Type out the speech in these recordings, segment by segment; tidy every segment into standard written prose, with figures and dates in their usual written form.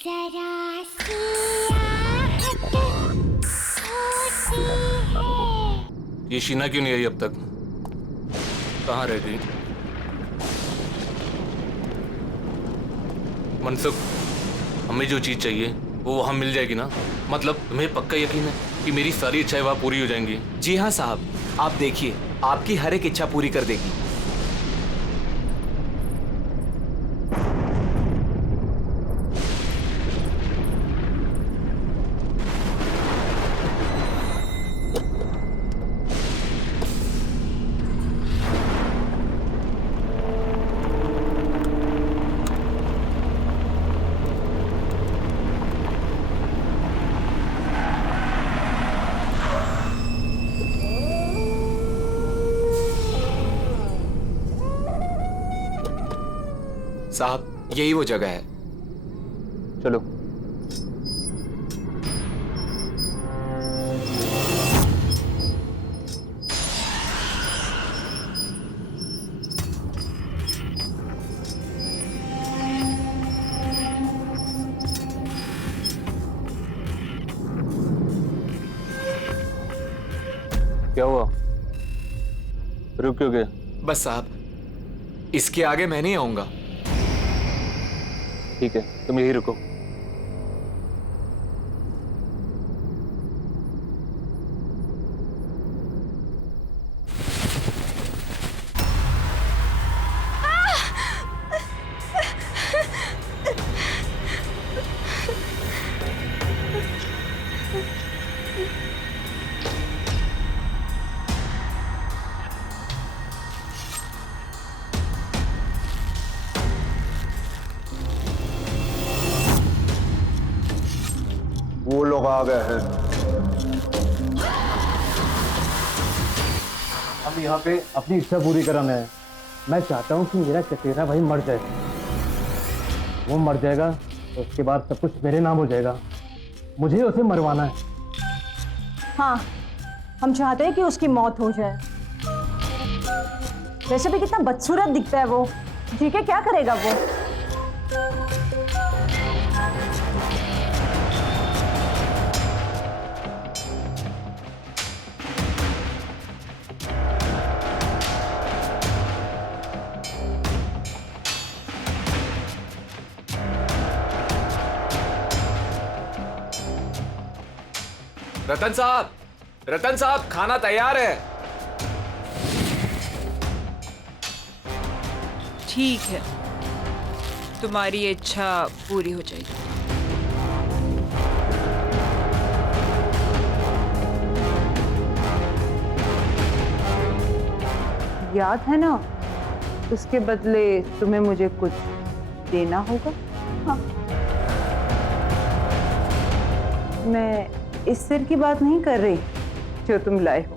जरा सी आहट होती है। ये शीना क्यों नहीं आई अब तक? कहाँ रह गई? मनसुख, हमें जो चीज चाहिए वो वहां मिल जाएगी ना? मतलब तुम्हें पक्का यकीन है कि मेरी सारी इच्छाएं वहां पूरी हो जाएंगी? जी हाँ साहब, आप देखिए, आपकी हर एक इच्छा पूरी कर देगी। साहब, यही वो जगह है। चलो। क्या हुआ? रुक क्यों गए? बस साहब, इसके आगे मैं नहीं आऊंगा। ठीक है, तुम यही रुको। वो लोग आ गए हैं। हम यहाँ पे अपनी इच्छा पूरी कराना है। मैं चाहता हूँ कि मेरा चचेरा भाई मर जाए। वो मर जाएगा तो उसके बाद सब कुछ मेरे नाम हो जाएगा। मुझे उसे मरवाना है। हाँ, हम चाहते हैं कि उसकी मौत हो जाए। वैसे भी कितना बदसूरत दिखता है वो। जी के क्या करेगा वो? रतन साहब, खाना तैयार है। ठीक है, तुम्हारी इच्छा पूरी हो जाएगी। याद है ना, उसके बदले तुम्हें मुझे कुछ देना होगा। हाँ। मैं इस सिर की बात नहीं कर रही जो तुम लाए हो।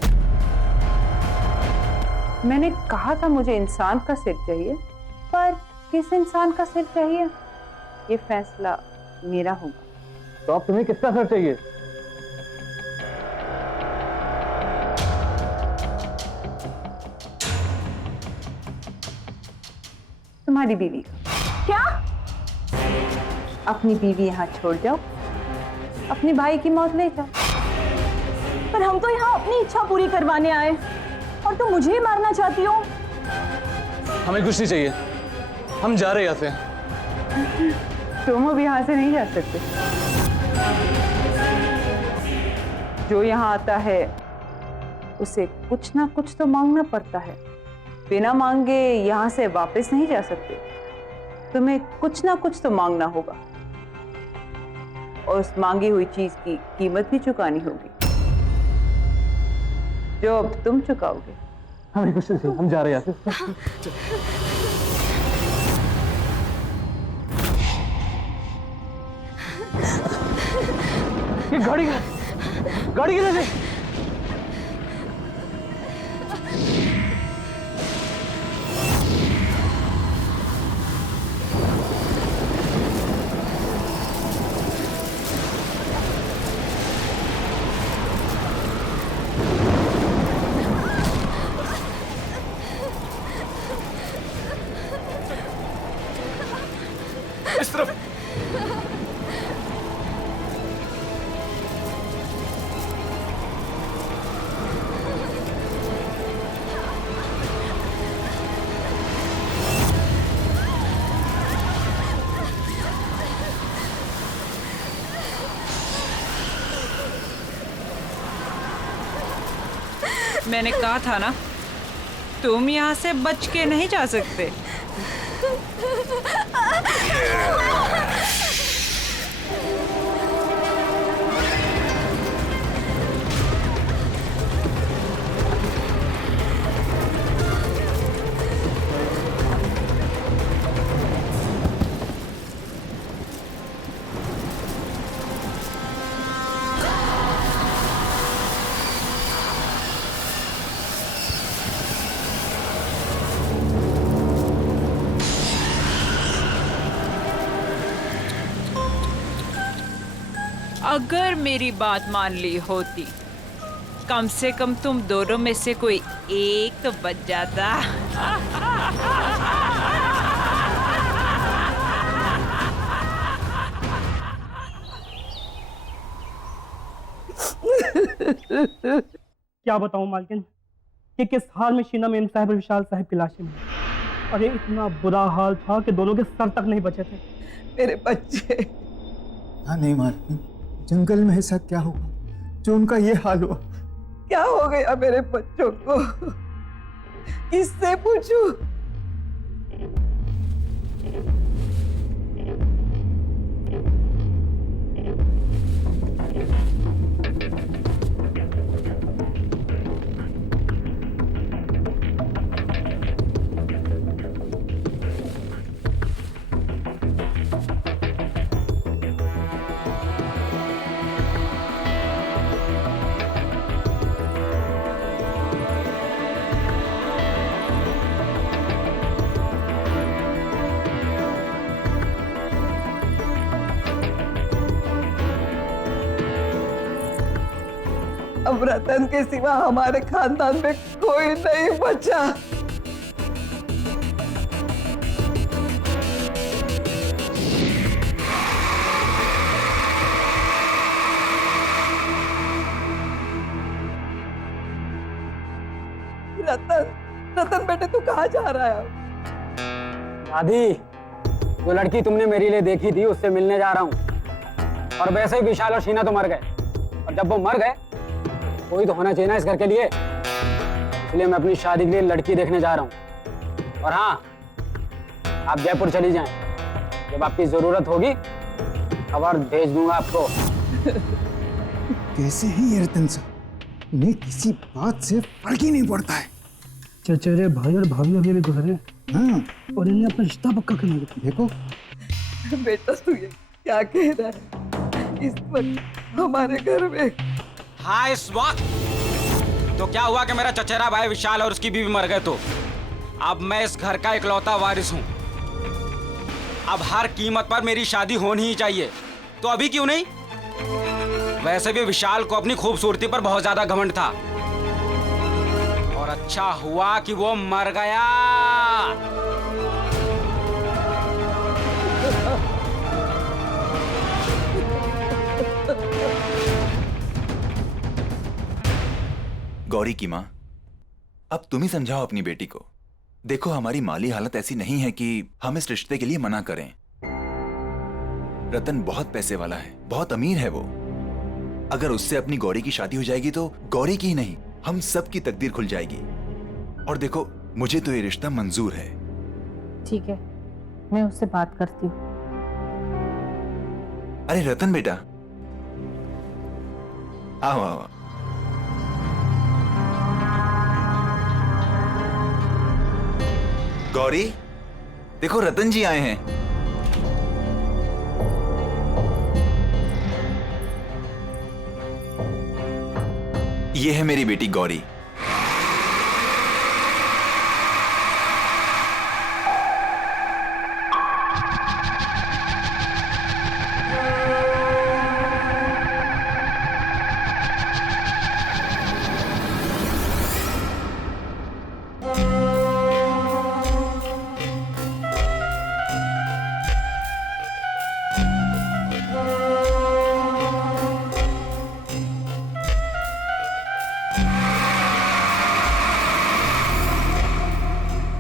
मैंने कहा था मुझे इंसान का सिर चाहिए, पर किस इंसान का सिर चाहिए ये फैसला मेरा होगा। तो अब तुम्हें किसका सर चाहिए? तुम्हारी बीवी का। क्या? अपनी बीवी यहाँ छोड़ जाओ, अपने भाई की मौत ले जाओ। पर हम तो यहाँ अपनी इच्छा पूरी करवाने आए और तुम मुझे ही मारना चाहती हो। हमें कुछ नहीं चाहिए, हम जा रहे हैं यहाँ से। तुम अब यहाँ से नहीं जा सकते। जो यहाँ आता है उसे कुछ ना कुछ तो मांगना पड़ता है। बिना मांगे यहाँ से वापस नहीं जा सकते। तुम्हें कुछ ना कुछ तो मांगना होगा और उस मांगी हुई चीज की कीमत भी चुकानी होगी, जो अब तुम चुकाओगे। हमें कुछ नहीं चाहिए, हम जा रहे हैं यहाँ से। ये गाड़ी किधर से? इस तरफ। मैंने कहा था ना, तुम यहाँ से बच के नहीं जा सकते। अगर मेरी बात मान ली होती, कम से कम तुम दोनों में से कोई एक तो बच जाता। क्या बताऊं मालकिन कि किस हाल में शीना मेम साहब और विशाल साहब की लाशें मिली। अरे इतना बुरा हाल था कि दोनों के सर तक नहीं बचे थे। मेरे बच्चे। नहीं मालकिन, जंगल में ऐसा क्या हुआ जो उनका ये हाल हुआ? क्या हो गया मेरे बच्चों को? किससे पूछूं? अब रतन के सिवा हमारे खानदान में कोई नहीं बचा। रतन बेटे तू कहाँ जा रहा है? दादी, जो लड़की तुमने मेरे लिए देखी थी उससे मिलने जा रहा हूँ। और वैसे ही विशाल और शीना तो मर गए, और जब वो मर गए कोई तो होना चाहिए ना इस घर के लिए, इसलिए मैं अपनी शादी के लिए लड़की देखने जा रहा हूँ। और हाँ, आप जयपुर चली जाएं, जब आपकी जरूरत होगी खबर भेज दूंगा आपको। कैसे हैं ये रतन साहब? इन्हें किसी बात से फर्क ही नहीं पड़ता है। चचेरे भाई और भाभी अभी भी गुजरे, हाँ, और इन्हें अपना रिश्ता पक्का करना है। देखो बेटा तू ये क्या कह रहा है? इस वक्त हमारे घर में। हाँ, इस वक्त तो क्या हुआ कि मेरा चचेरा भाई विशाल और उसकी बीवी मर गए, तो अब मैं इस घर का इकलौता वारिस हूँ। अब हर कीमत पर मेरी शादी होनी ही चाहिए, तो अभी क्यों नहीं? वैसे भी विशाल को अपनी खूबसूरती पर बहुत ज्यादा घमंड था, और अच्छा हुआ कि वो मर गया। गौरी की माँ, अब तुम ही समझाओ अपनी बेटी को। देखो, हमारी माली हालत ऐसी नहीं है कि हम इस रिश्ते के लिए मना करें। रतन बहुत पैसे वाला है, बहुत अमीर है वो। अगर उससे अपनी गौरी की शादी हो जाएगी तो गौरी की ही नहीं, हम सब की तकदीर खुल जाएगी। और देखो, मुझे तो ये रिश्ता मंजूर है। ठीक है, मैं उससे बात करती हूँ। अरे रतन बेटा, आओ आओ। गौरी, देखो रतन जी आए हैं। ये है मेरी बेटी गौरी।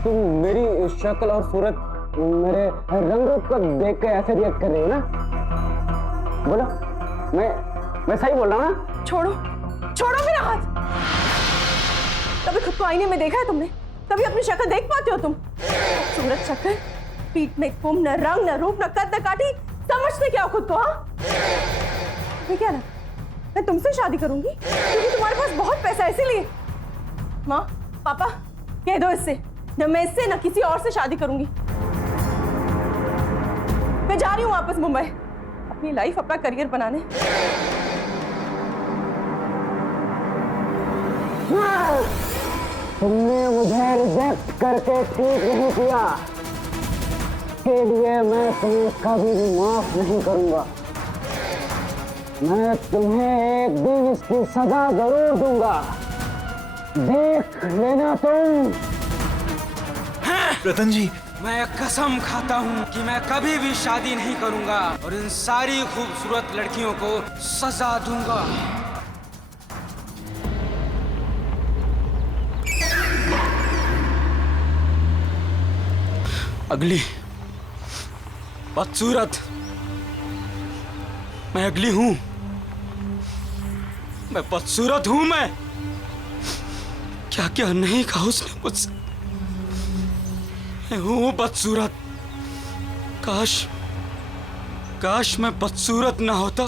तुम मेरी शक्ल और सूरत, मेरे रंग रूप को देख के ऐसे रिएक्ट कर रही हो ना? बोलो, मैं सही बोल रहा हूँ ना? छोड़ो, छोड़ो मेरा हाथ। कभी खुद को आईने में देखा है तुमने? कभी अपनी शक्ल देख पाते हो तुम? सूरत शक्ल, पीठ में कुंभ, न रंग, न रूप, न कद, न काठी, समझते क्या हो खुद को? हाँ, क्या ना मैं तुमसे शादी करूंगी क्योंकि तुम्हारे पास बहुत पैसा है, इसीलिए। माँ, पापा, कह दो इससे, न मैं इससे न किसी और से शादी करूंगी। मैं जा रही हूँ वापस मुंबई, अपनी लाइफ, अपना करियर बनाने। तुमने मुझे रिजेक्ट करके ठीक नहीं किया, इसके लिए मैं तुम्हें कभी भी माफ नहीं करूंगा। मैं तुम्हें एक दिन इसकी सजा जरूर दूंगा, देख लेना तुम। रतन जी, मैं कसम खाता हूँ कि मैं कभी भी शादी नहीं करूंगा और इन सारी खूबसूरत लड़कियों को सजा दूंगा। अगली बदसूरत, मैं अगली हूं, मैं बदसूरत हूं। मैं क्या क्या नहीं कहा उसने मुझसे। मैं हूं बदसूरत। काश मैं बदसूरत ना होता।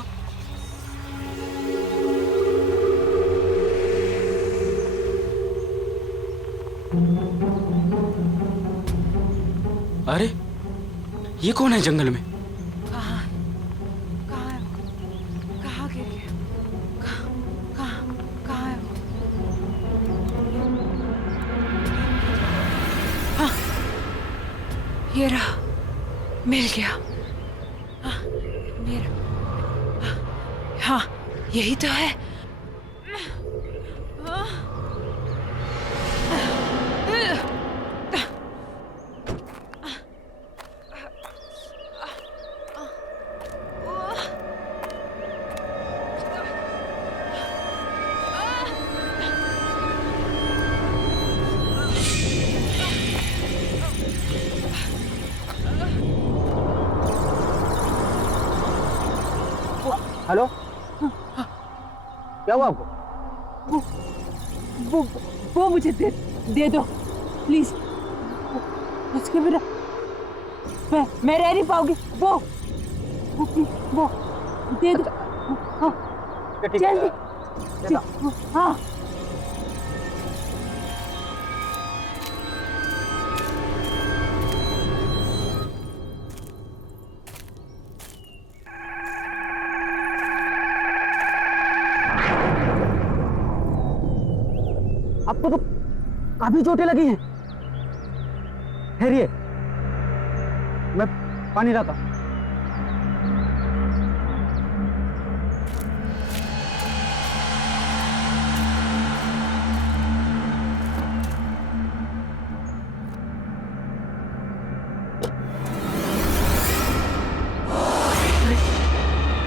अरे ये कौन है जंगल में? कहाँ गिर गया? कहाँ है वो? हाँ, ये रहा, मिल गया। हाँ, मेरा, हाँ, यही तो है। हेलो, क्या हुआ आपको? वो मुझे दे दो प्लीज। उसके बिना मैं रह नहीं पाऊंगी। वो दे दो। हाँ, जल्दी। हाँ, आपको तो काफी चोटें लगी हैं। ठहरिए, मैं पानी लाता हूं।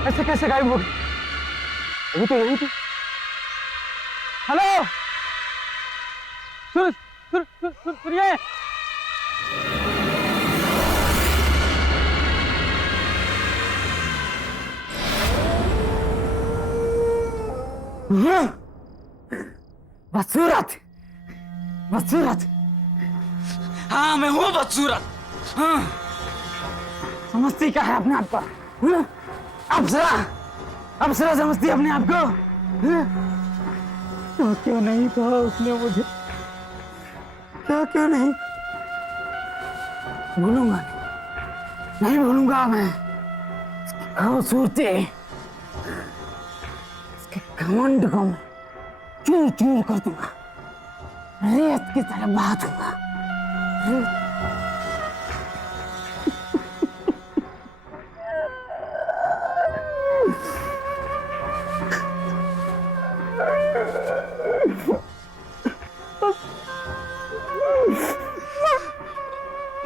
ऐसे कैसे गायब हो गई? अभी तो यहीं थी। हेलो, सुनिए। बदसूरत, बदसूरत। हाँ, मैं हूँ बदसूरत। हाँ, समझती क्या है अपने आप को? अप्सरा समझती है अपने आप को? तो क्यों नहीं कहा उसने मुझे? क्यों नहीं? भूलूंगा नहीं भूलूंगा मैं। खूबसूरती, इसके घमंड को मैं चूर चूर कर दूंगा, रेत की तरह बहा दूंगा।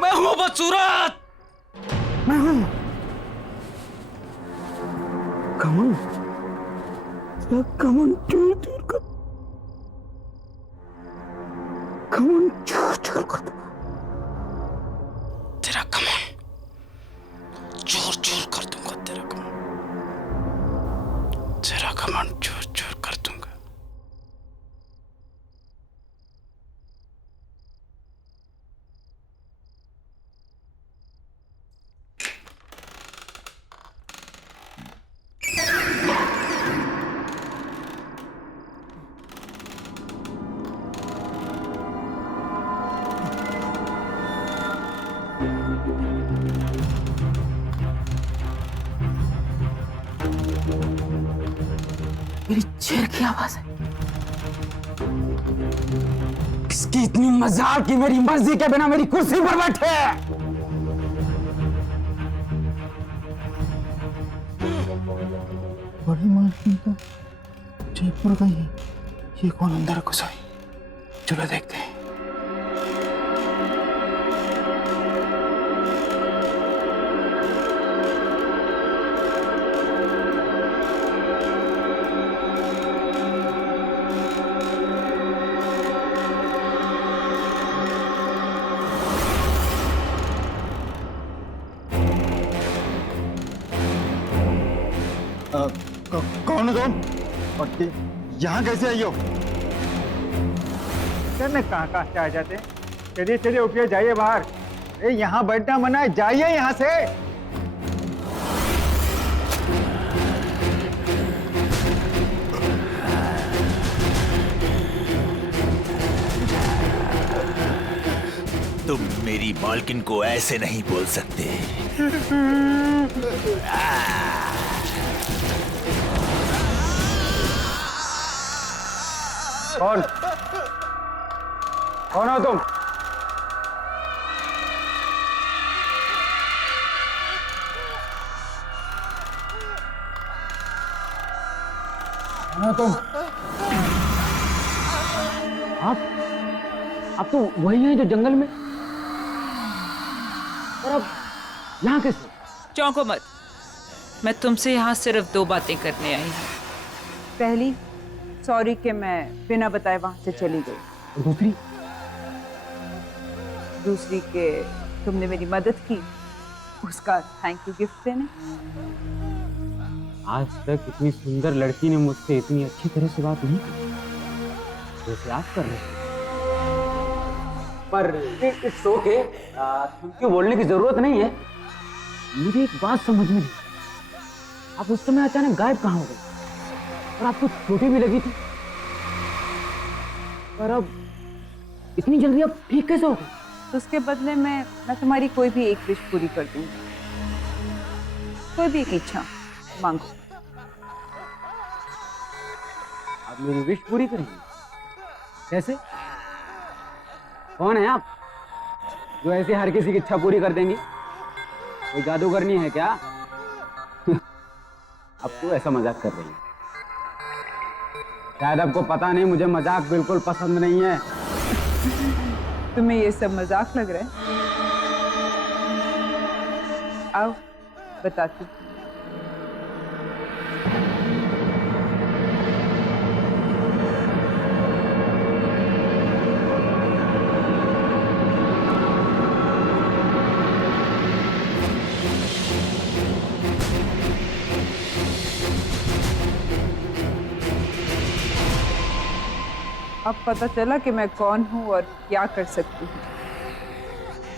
मैं हूँ बदसूरत। मैं हूँ कमन, कमन चूर चूर कर, कमन चूर चूर कर दूंगा। तेरा कमन चूर चूर कर दूंगा। तेरा कमन चूर चूर कर दूंगा। मेरी चेयर की आवाज है। इसकी इतनी मजाल कि मेरी मर्जी के बिना मेरी कुर्सी पर बैठे। बड़ी मालकिन तो जयपुर गई है। ये कौन अंदर घुसा है? चलो देखते हैं। कौन हो तुम? और यहाँ कैसे आई हो? मैं कहाँ से आ जाते हैं? चलिए चलिए उठिए, जाइए बाहर। अरे यहाँ बैठना मना है, जाइए यहाँ से। तुम मेरी मालकिन को ऐसे नहीं बोल सकते। कौन कौन हो तुम? कौन हो तुम? आप तो वही हैं जो जंगल में, और अब यहाँ कैसे? चौंको मत, मैं तुमसे यहाँ सिर्फ 2 बातें करने आई हूँ। पहली, सॉरी कि मैं बिना बताए वहां से चली गई। और दूसरी कि तुमने मेरी मदद की, उसका थैंक यू गिफ्ट देने। आज तक इतनी सुंदर लड़की ने मुझसे इतनी अच्छी तरह से बात नहीं की जैसे आप कर रहे हैं। पर इट्स ओके, थैंक यू बोलने की जरूरत नहीं है। मुझे एक बात समझ में नहीं, आप उस समय अचानक गायब कहाँ हो गए? और आपको चोटें भी लगी थी, पर अब इतनी जल्दी आप ठीक कैसे हो गए? उसके बदले में मैं तुम्हारी कोई भी एक विश पूरी कर दूंगी। कोई भी एक इच्छा मांगो। आप मेरी विश पूरी करेंगे? कैसे? कौन है आप जो ऐसे हर किसी की इच्छा पूरी कर देंगी? कोई जादूगरनी है क्या? अब तो ऐसा मजाक कर रही है। शायद आपको पता नहीं, मुझे मजाक बिल्कुल पसंद नहीं है। तुम्हें ये सब मजाक लग रहा है? आओ बताती हूँ। अब पता चला कि मैं कौन हूँ और क्या कर सकती हूँ।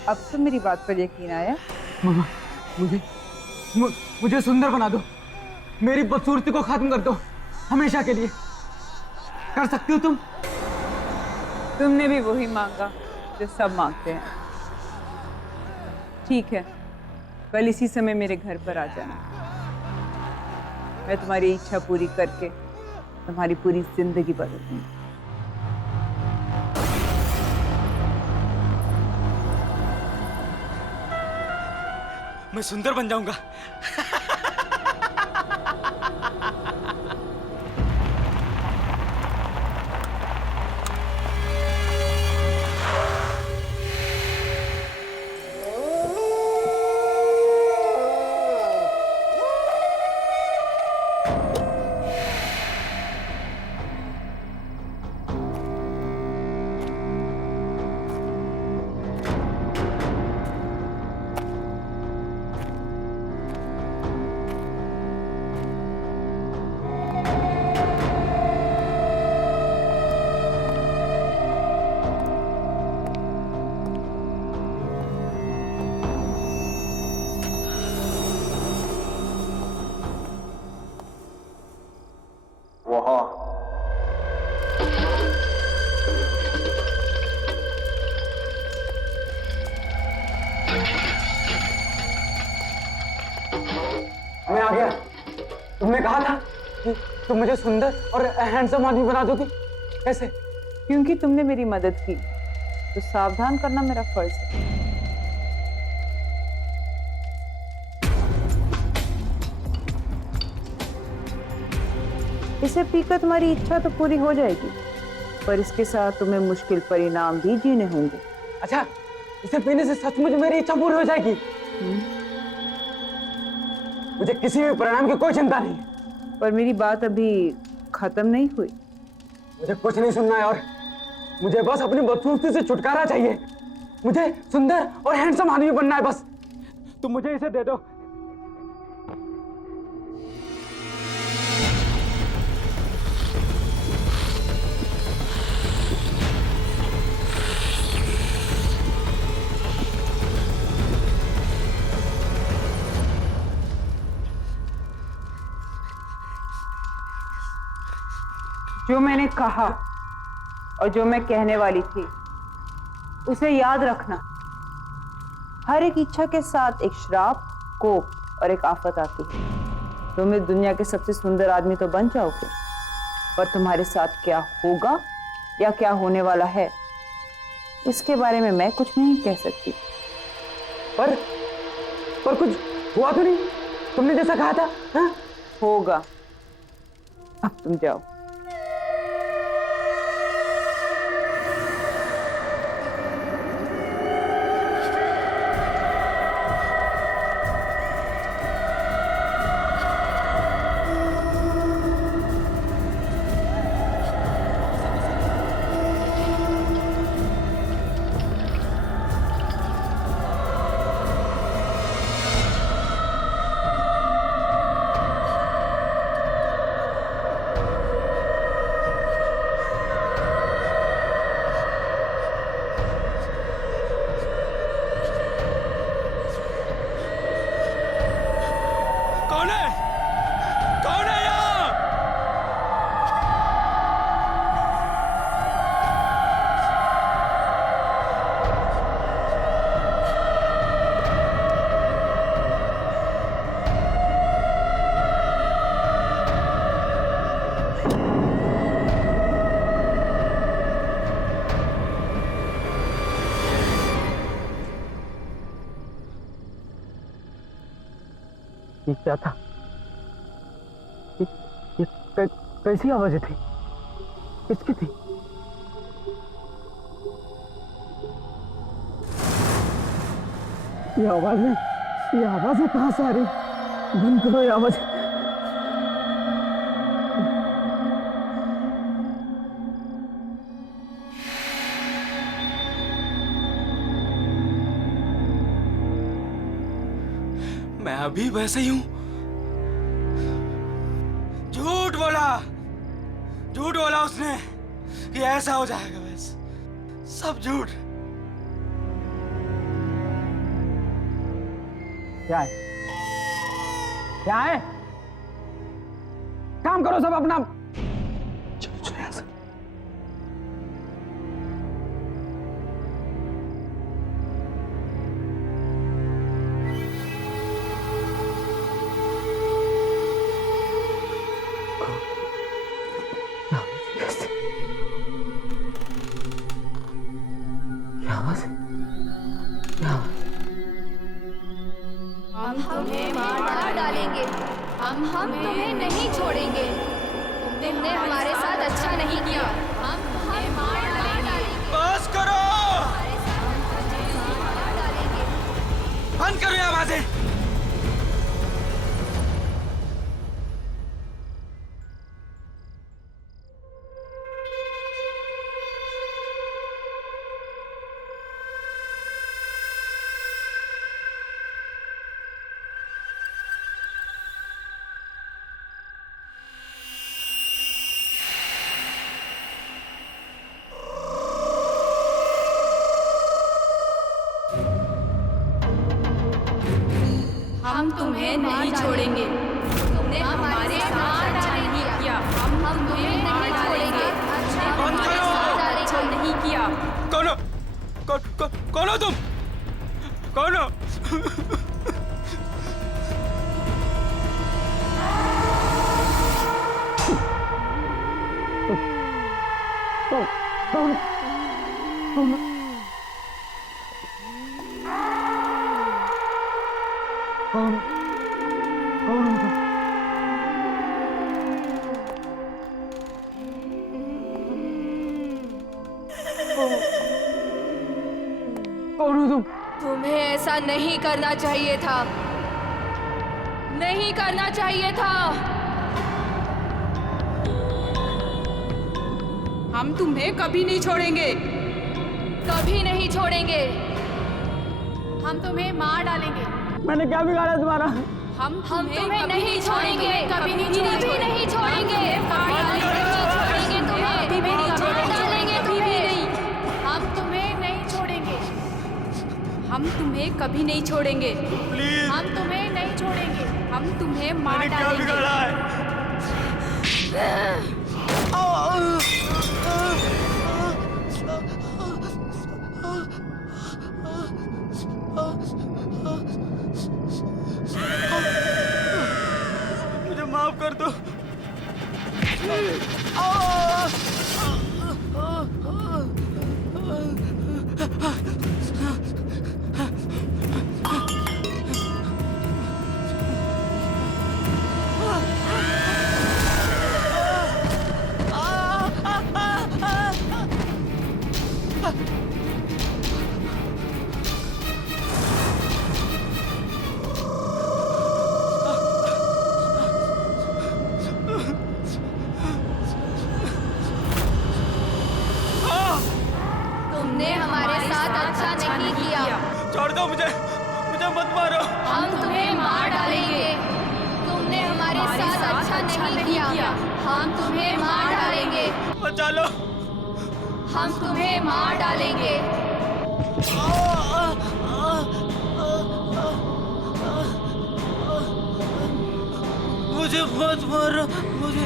अब तो मेरी बात पर यकीन आया? मामा, मुझे सुंदर बना दो, मेरी बदसूरती को खत्म कर दो, हमेशा के लिए। कर सकती हो तुम? तुमने भी वही मांगा जो सब मांगते हैं। ठीक है, कल इसी समय मेरे घर पर आ जाना। मैं तुम्हारी इच्छा पूरी करके तुम्हारी पूरी जिंदगी बदल दूंगी। मैं सुंदर बन जाऊंगा। मैं आ गया। तुमने कहा था कि तुम मुझे सुंदर और हैंडसम आदमी बना दोगी? कैसे? क्योंकि तुमने मेरी मदद की तो सावधान करना मेरा फर्ज है। इसे पीकर तुम्हारी इच्छा तो पूरी हो जाएगी, पर इसके साथ तुम्हें मुश्किल परिणाम भी जीने होंगे। अच्छा, इसे पीने से सचमुच मेरी इच्छा पूरी हो जाएगी? मुझे किसी भी परिणाम की कोई चिंता नहीं है। पर मेरी बात अभी खत्म नहीं हुई। मुझे कुछ नहीं सुनना है, और मुझे बस अपनी बदसूरती से छुटकारा चाहिए। मुझे सुंदर और हैंडसम आदमी बनना है बस। तुम मुझे इसे दे दो। जो मैंने कहा और जो मैं कहने वाली थी उसे याद रखना। हर एक इच्छा के साथ एक श्राप, कोप और एक आफत आती है। तुम इस दुनिया के सबसे सुंदर आदमी तो बन जाओगे, पर तुम्हारे साथ क्या होगा या क्या होने वाला है इसके बारे में मैं कुछ नहीं कह सकती। पर कुछ हुआ तो नहीं? तुमने जैसा कहा था। हाँ? होगा। अब तुम जाओ। ये क्या था? ये कैसी आवाजें थी? किसकी थी? ये आवाजें कहाँ से आ रही? बंद करो ये आवाज। मैं अभी वैसे ही हूं। झूठ बोला उसने कि ऐसा हो जाएगा। बस सब झूठ। क्या है? क्या है? काम करो सब अपना। चलो यहां से। हम तुम्हें मार डालेंगे। हम तुम्हें नहीं छोड़ेंगे। तुमने हमारे साथ अच्छा नहीं किया। हम तुम्हें मार डालेंगे। बस करो। बंद करो ये आवाजें। हम तुम्हें नहीं छोड़ेंगे। तुमने हमारे साथ अच्छा नहीं किया। हम तुम्हें नहीं छोड़ेंगे। अच्छा नहीं किया। कौन हो तुम? कौन हो? कौन हो तुम? तुम्हें ऐसा नहीं करना चाहिए था, नहीं करना चाहिए था। हम तुम्हें कभी नहीं छोड़ेंगे, कभी नहीं छोड़ेंगे। हम तुम्हें मार डालेंगे। मैंने क्या बिगाड़ा तुम्हारा? हम तुम्हें नहीं छोड़ेंगे, कभी नहीं छोड़ेंगे, कभी नहीं छोड़ेंगे, मार डालेंगे तुम्हें, मार डालेंगे तुम्हें। हम तुम्हें नहीं छोड़ेंगे, हम तुम्हें कभी नहीं छोड़ेंगे, प्लीज, हम तुम्हें नहीं छोड़ेंगे, हम तुम्हें मार मैंने क्या डालेंगे। बिगाड़ा है? मुझे माफ कर दो। तुमने हमारे साथ अच्छा नहीं किया। छोड़ दो मुझे, मुझे मत मारो। हम तुम्हें मार डालेंगे। तुमने हमारे साथ अच्छा नहीं किया। हम तुम्हें मार डालेंगे। बचा लो। हम तुम्हें मार डालेंगे। मुझे मत मारो, मुझे।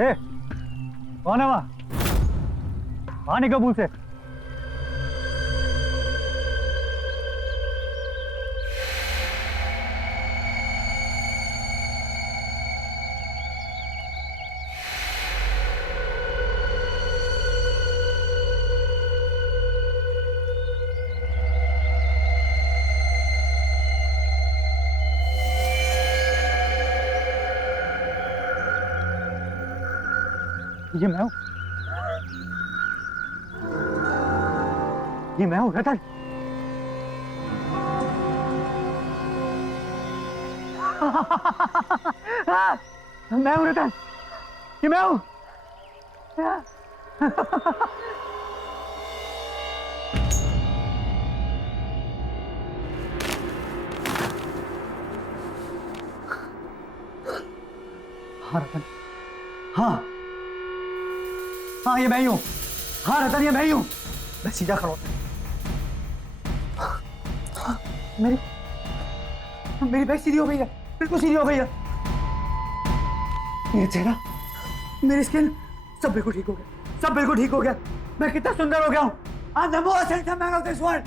ए, कौन है वहाँ? वहाँ निकल मुंह से। ये मैं हूँ, ये मैं हूँ रतन। मैं हूँ रतन, ये मैं हूँ। हाँ रतन, हाँ हाँ, ये मैं ही हूँ। हाँ रतन, ये मैं ही हूँ। मैं सीधा खड़ा हूँ। मेरी बैग सीधी हो गई है, बिल्कुल सीधी हो गई है। मेरा चेहरा, मेरी स्किन, सब बिल्कुल ठीक हो गया, सब बिल्कुल ठीक हो गया। मैं कितना सुंदर हो गया हूँ। I'm the most handsome man of this world.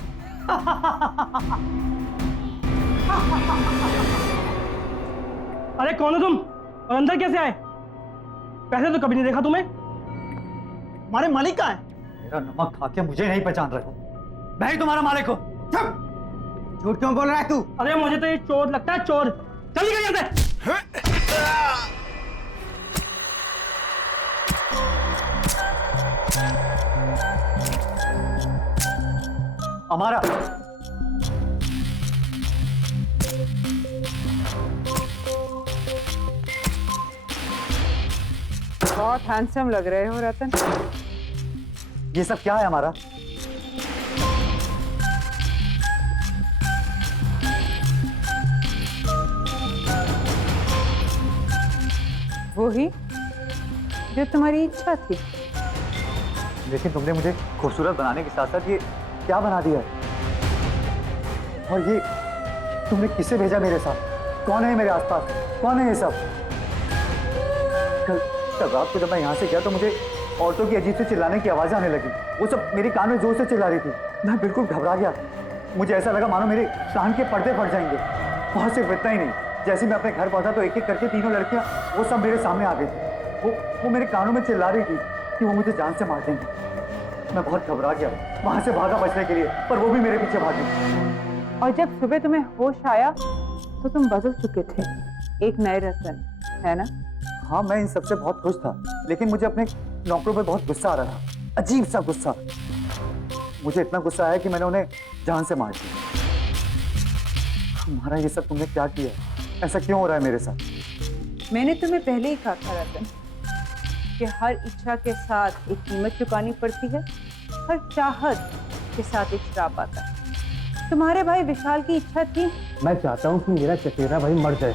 अरे कौन हो तुम और अंदर कैसे आए? पहले तो कभी नहीं देखा तुम्हें। हमारे मालिक कहाँ है? मेरा नमक खा के मुझे नहीं पहचान रहे हो। मैं ही तुम्हारा मालिक हूँ। झूठ क्यों बोल रहा है तू? अरे मुझे तो ये चोर लगता है, चोर। चल निकल यहाँ से। हमारा बहुत हैंडसम लग रहे हो रतन। ये सब क्या है हमारा? वो ही जो तुम्हारी इच्छा थी। लेकिन तुमने मुझे खूबसूरत बनाने के साथ साथ ये क्या बना दिया है? और ये तुमने किसे भेजा मेरे साथ? कौन है मेरे आसपास? कौन है ये सब? कल रात को जब मैं यहाँ से गया तो मुझे औरतों की अजीब से चिल्लाने की आवाजें आने लगी। वो सब मेरे कान में जोर से चिल्ला रही थी। मैं बिल्कुल घबरा गया। मुझे ऐसा लगा मानो मेरे कान के पर्दे फट जाएंगे। और सिर्फ इतना ही नहीं, जैसे मैं अपने घर पहुंचा तो एक एक करके तीनों लड़कियां वो सब मेरे सामने आ गई थी। वो मेरे कानों में चिल्ला रही थी कि वो मुझे जान से मार देंगे। मैं बहुत घबरा गया, वहां से भागा बचने के लिए, पर वो भी मेरे पीछे भागी। और जब सुबह तुम्हें होश आया तो तुम बदल चुके थे, एक नए रतन, है ना? हाँ, मैं इन सबसे बहुत खुश था, लेकिन मुझे अपने नौकरों पे बहुत गुस्सा आ रहा था, अजीब सा गुस्सा। मुझे इतना गुस्सा आया कि मैंने उन्हें जान से मार दिया। तुम्हारा ये सब तुमने क्या किया? ऐसा क्यों हो रहा है मेरे साथ? मैंने तुम्हें पहले ही कहा था रतन कि हर इच्छा के साथ एक कीमत चुकानी पड़ती है, हर चाहत के साथ एक श्राप आता है। तुम्हारे भाई विशाल की इच्छा थी। मैं चाहता हूँ कि मेरा चचेरा भाई मर जाए।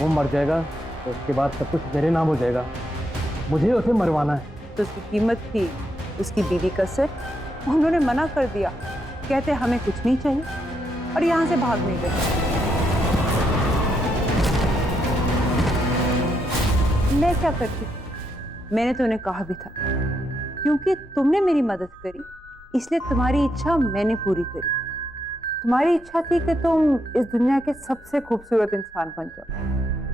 वो मर जाएगा तो उसके बाद सब कुछ मेरे नाम हो जाएगा। मुझे उसे मरवाना है। तो उसकी कीमत थी उसकी बीवी का सिर। उन्होंने मना कर दिया, कहते हमें कुछ नहीं चाहिए, और यहाँ से भाग नहीं गए। मैं क्या करती? मैंने तो उन्हें कहा भी था, क्योंकि तुमने मेरी मदद करी इसलिए तुम्हारी इच्छा मैंने पूरी करी। तुम्हारी इच्छा थी कि तुम इस दुनिया के सबसे खूबसूरत इंसान बन जाओ,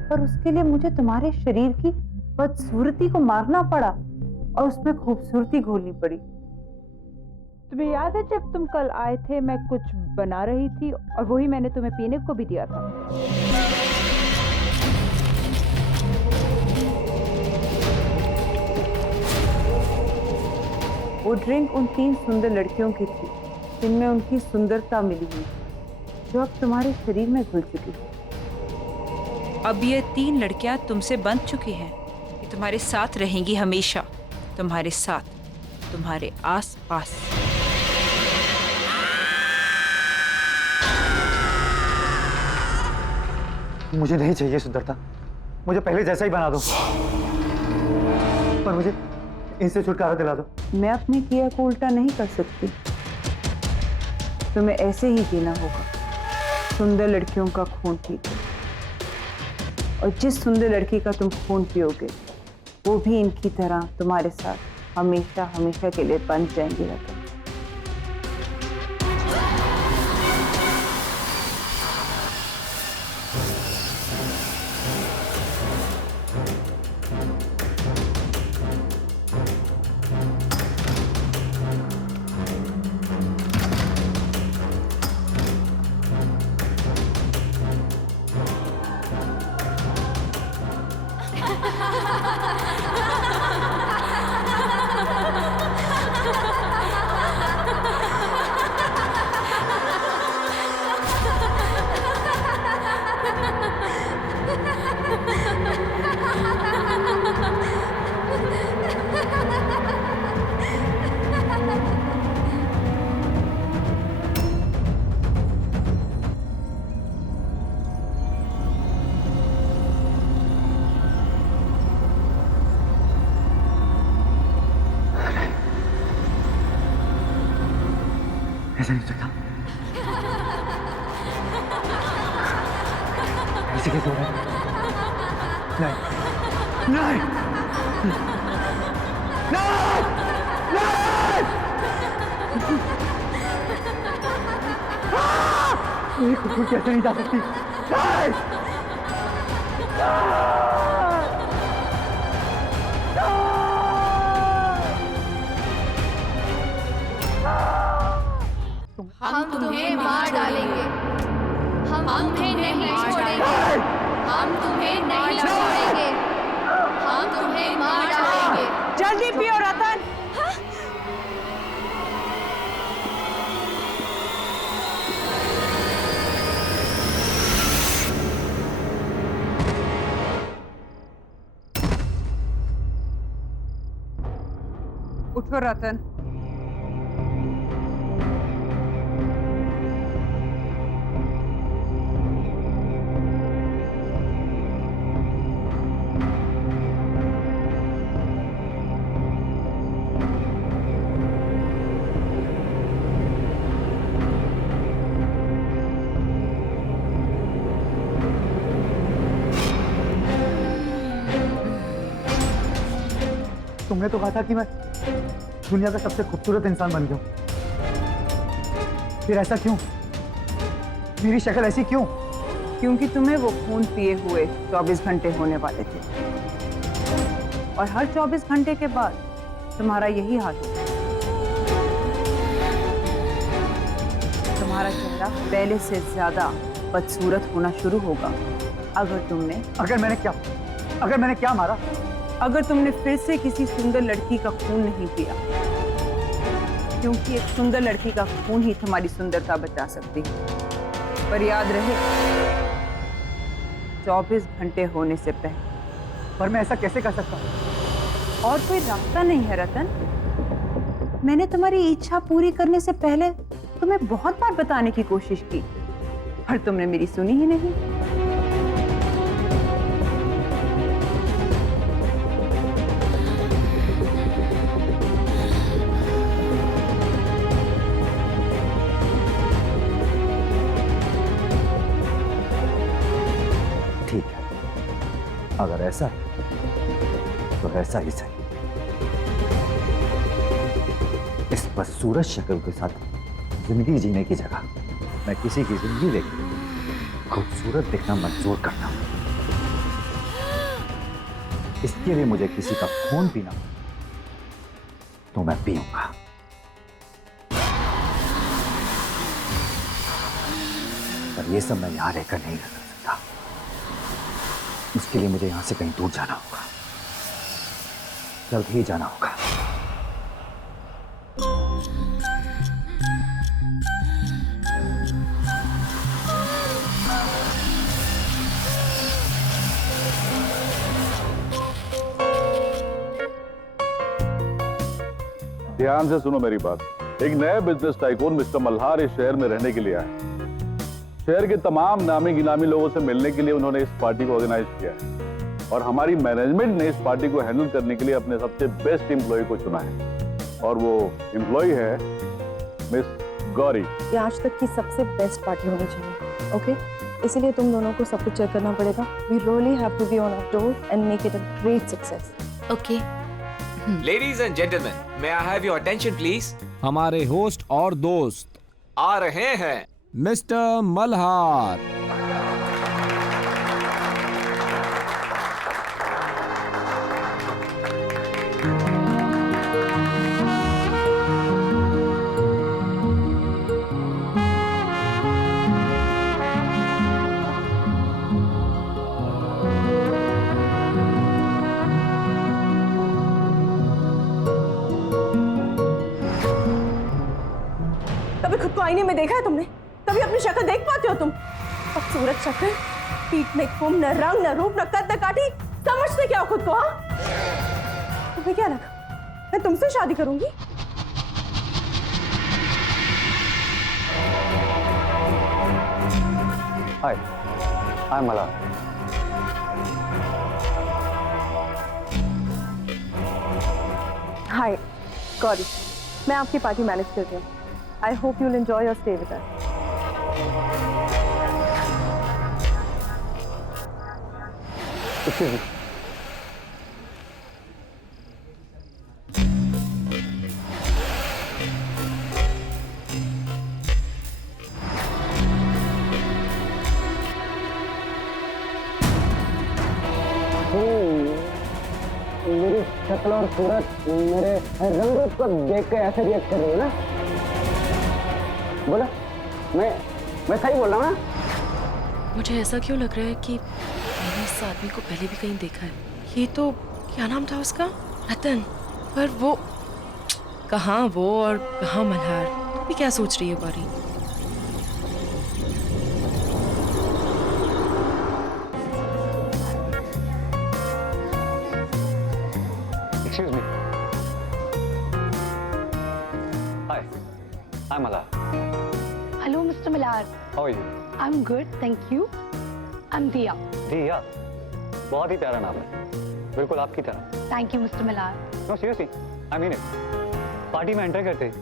पर उसके लिए मुझे तुम्हारे शरीर की बदसूरती को मारना पड़ा और उसमें खूबसूरती घोलनी पड़ी। तुम्हें याद है जब तुम कल आए थे, मैं कुछ बना रही थी और वही मैंने तुम्हें पीने को भी दिया था। वो ड्रिंक उन 3 सुंदर लड़कियों की थी जिनमें उनकी सुंदरता मिली हुई, जो अब तुम्हारे शरीर में घुल चुकी है। अब ये 3 लड़कियां तुमसे बंध चुकी हैं, ये तुम्हारे साथ रहेंगी हमेशा, तुम्हारे साथ, तुम्हारे आस पास। मुझे नहीं चाहिए सुंदरता, मुझे पहले जैसा ही बना दो, पर मुझे इनसे छुटकारा दिला दो। मैं अपने किया को उल्टा नहीं कर सकती, तुम्हें ऐसे ही जीना होगा, सुंदर लड़कियों का खून पीकर। और जिस सुंदर लड़की का तुम खून पियोगे वो भी इनकी तरह तुम्हारे साथ हमेशा हमेशा के लिए बंध जाएंगी रतन। ऐसा नहीं सकता। इसे कैसे हो रहा है? नहीं, नहीं, नहीं, ये खुद कैसे नहीं जा सकती? नहीं! हम तुम्हें मार डालेंगे, हम तुम्हें नहीं छोड़ेंगे, हम तुम्हें नहीं छोड़ेंगे, हम तुम्हें मार डालेंगे। जल्दी पियो रतन। उठो रतन। तुमने तो कहा था कि मैं दुनिया का सबसे खूबसूरत इंसान बन गया हूं। फिर ऐसा क्यों? मेरी शक्ल ऐसी क्यों? क्योंकि तुम्हें वो खून पिए हुए 24 घंटे होने वाले थे, और हर 24 घंटे के बाद तुम्हारा यही हाल होगा। तुम्हारा चेहरा पहले से ज्यादा बदसूरत होना शुरू होगा अगर मैंने क्या मारा? अगर तुमने फिर से किसी सुंदर लड़की का खून नहीं पिया, क्योंकि एक सुंदर लड़की का खून ही तुम्हारी सुंदरता बचा सकती है। पर याद रहे, 24 घंटे होने से पहले। पर मैं ऐसा कैसे कर सकता हूँ? और कोई रास्ता नहीं है रतन। मैंने तुम्हारी इच्छा पूरी करने से पहले तुम्हें बहुत बार बताने की कोशिश की, पर तुमने मेरी सुनी ही नहीं। ठीक है, अगर ऐसा है तो ऐसा ही सही। इस बदसूरत शक्ल के साथ जिंदगी जीने की जगह मैं किसी की जिंदगी देखकर खूबसूरत देखना मंजूर करता हूं। इसके लिए मुझे किसी का खून पीना तो मैं पीऊंगा। पर ये सब मैं यहां रहकर नहीं कर सकता। इसके लिए मुझे यहां से कहीं दूर जाना होगा, जल्द ही जाना होगा। ध्यान से सुनो मेरी बात। एक नया बिजनेस टाइकून मिस्टर मल्हार इस शहर में रहने के लिए आए। शहर के तमाम नामी गिनामी लोगों से मिलने के लिए उन्होंने इस पार्टी को ऑर्गेनाइज किया है, और हमारी मैनेजमेंट ने इस पार्टी को हैंडल करने के लिए अपने सबसे बेस्ट एम्प्लॉय को चुना है, और वो एम्प्लॉय है मिस गौरी। ये आज तक की सबसे बेस्ट पार्टी होनी चाहिए, ओके? इसीलिए तुम दोनों को सब कुछ चेक करना पड़ेगा। We really have to be on our toes and make it a great success. Okay. Ladies and gentleman, may I have your attention please? हमारे होस्ट और दोस्त आ रहे हैं, मिस्टर मल्हार। कभी खुद को आईने में देखा है तुमने? कभी अपनी शक्ल देख पाते हो तुम? खूबसूरत शक्ल, पीठ में कुम, न रंग, न रूप, न कद, न काठी। समझते क्या हो खुद को? हाँ, तुम्हें क्या लगा मैं तुमसे शादी करूंगी? हाय, आई एम मल्हार। हाय गौरी, मैं आपकी पार्टी मैनेज कर रही हूँ। I hope you'll enjoy your stay with us. Excuse me. मेरी शक्ल और सूरत मेरे रंग रूप को देख के ऐसे रिएक्ट कर रही है ना? बोला, मैं सही बोल रहा हूँ ना? मुझे ऐसा क्यों लग रहा है कि मैंने इस आदमी को पहले भी कहीं देखा है। ये तो क्या नाम था उसका? रतन। पर वो कहाँ वो और कहाँ मल्हार? तुम भी क्या सोच रही है Gauri? Excuse me. Hi, Malhar. Hello, Mr. Malhar. How are you? I'm good, thank you. I'm Diya. दिया, बहुत ही प्यारा नाम है, बिल्कुल आपकी तरह। Thank you, Mr. Malhar. No, seriously, I mean it. Party में एंटर करते ही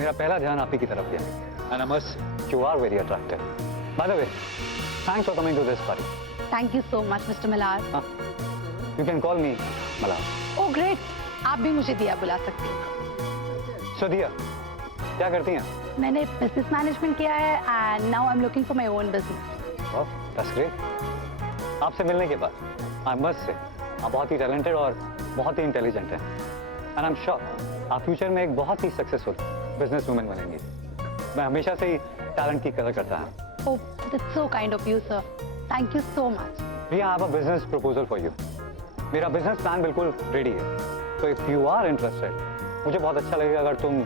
मेरा पहला ध्यान आप ही की तरफ गया। And I must, you are very attractive. By the way, thanks for coming to this party. Thank you so much, Mr. Malhar. You can call me Malhar. Oh, great. आप भी मुझे दिया बुला सकते हैं। So दिया, क्या करती हैं? मैंने बिजनेस मैनेजमेंट किया है and now I'm looking for my own business. Oh, that's great. आपसे मिलने के बाद I must say, आप बहुत ही टैलेंटेड और बहुत ही इंटेलिजेंट हैं। And I'm sure आप फ्यूचर में एक बहुत ही सक्सेसफुल बिजनेस वुमन बनेंगी। मैं हमेशा से ही टैलेंट की कदर करता हूँ। Oh, that's so kind of you, sir. Thank you so much. We have a business proposal for you. मेरा बिजनेस प्लान बिल्कुल रेडी है। So if you are interested, मुझे बहुत अच्छा लगेगा अगर तुम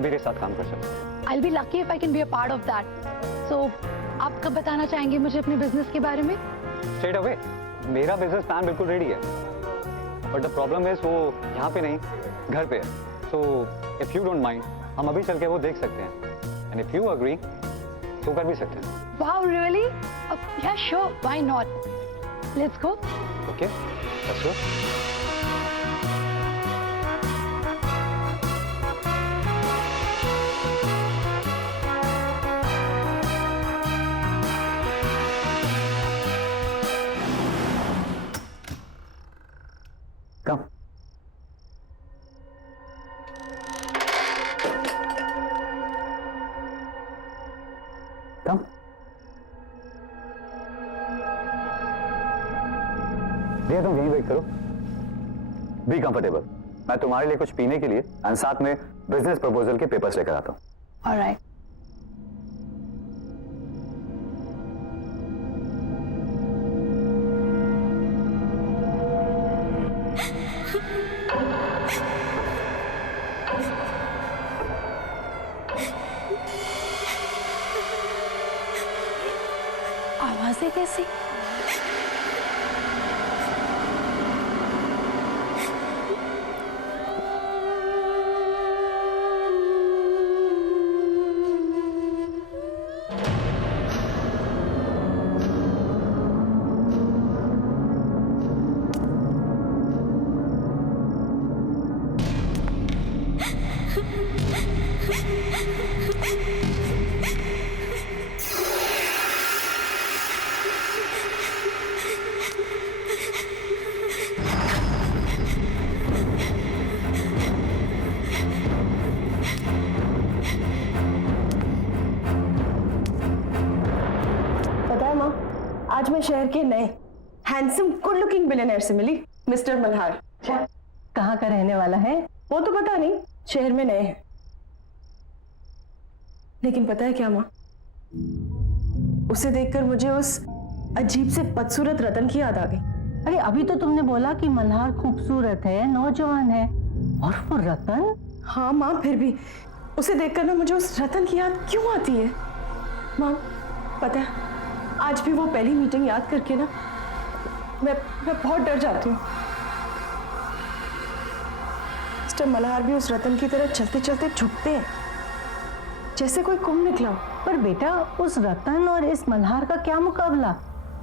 मेरे साथ काम कर सको। I'll be lucky if I can be a part of that. So, आप कब बताना चाहेंगे मुझे अपने बिजनेस के बारे में? Straight away. मेरा बिजनेस प्लान बिल्कुल रेडी है। But the problem is वो यहाँ पे नहीं, घर पे है। So if you don't mind, हम अभी चल के वो देख सकते हैं। And if you agree, तो कर भी सकते हैं। Wow, really? Yeah, sure. Why not? Let's go. Okay, let's go. Come. Come. भैया तुम यहीं वेट करो। Be comfortable. मैं तुम्हारे लिए कुछ पीने के लिए और साथ में बिजनेस प्रपोजल के पेपर्स लेकर आता हूँ। All right. आवाजें कैसी? आज मैं शहर के नए हैंडसम गुड लुकिंग बिलियनर से मिली, मिस्टर मल्हार। कहाँ का रहने वाला है वो तो पता नहीं, शहर में नए हैं। लेकिन पता है क्या माँ, उसे देखकर मुझे उस अजीब से बदसूरत रतन की याद आ गई। अरे अभी तो तुमने बोला कि मल्हार खूबसूरत है, नौजवान है, और वो रतन? हाँ माँ, फिर भी उसे देखकर ना मुझे उस रतन की याद क्यों आती है माँ? पता है आज भी वो पहली मीटिंग याद करके ना मैं बहुत डर जाती हूँ। मिस्टर मल्हार भी उस रतन की तरह चलते चलते झुकते हैं जैसे कोई कुंभ निकला। पर बेटा उस रतन और इस मल्हार का क्या मुकाबला?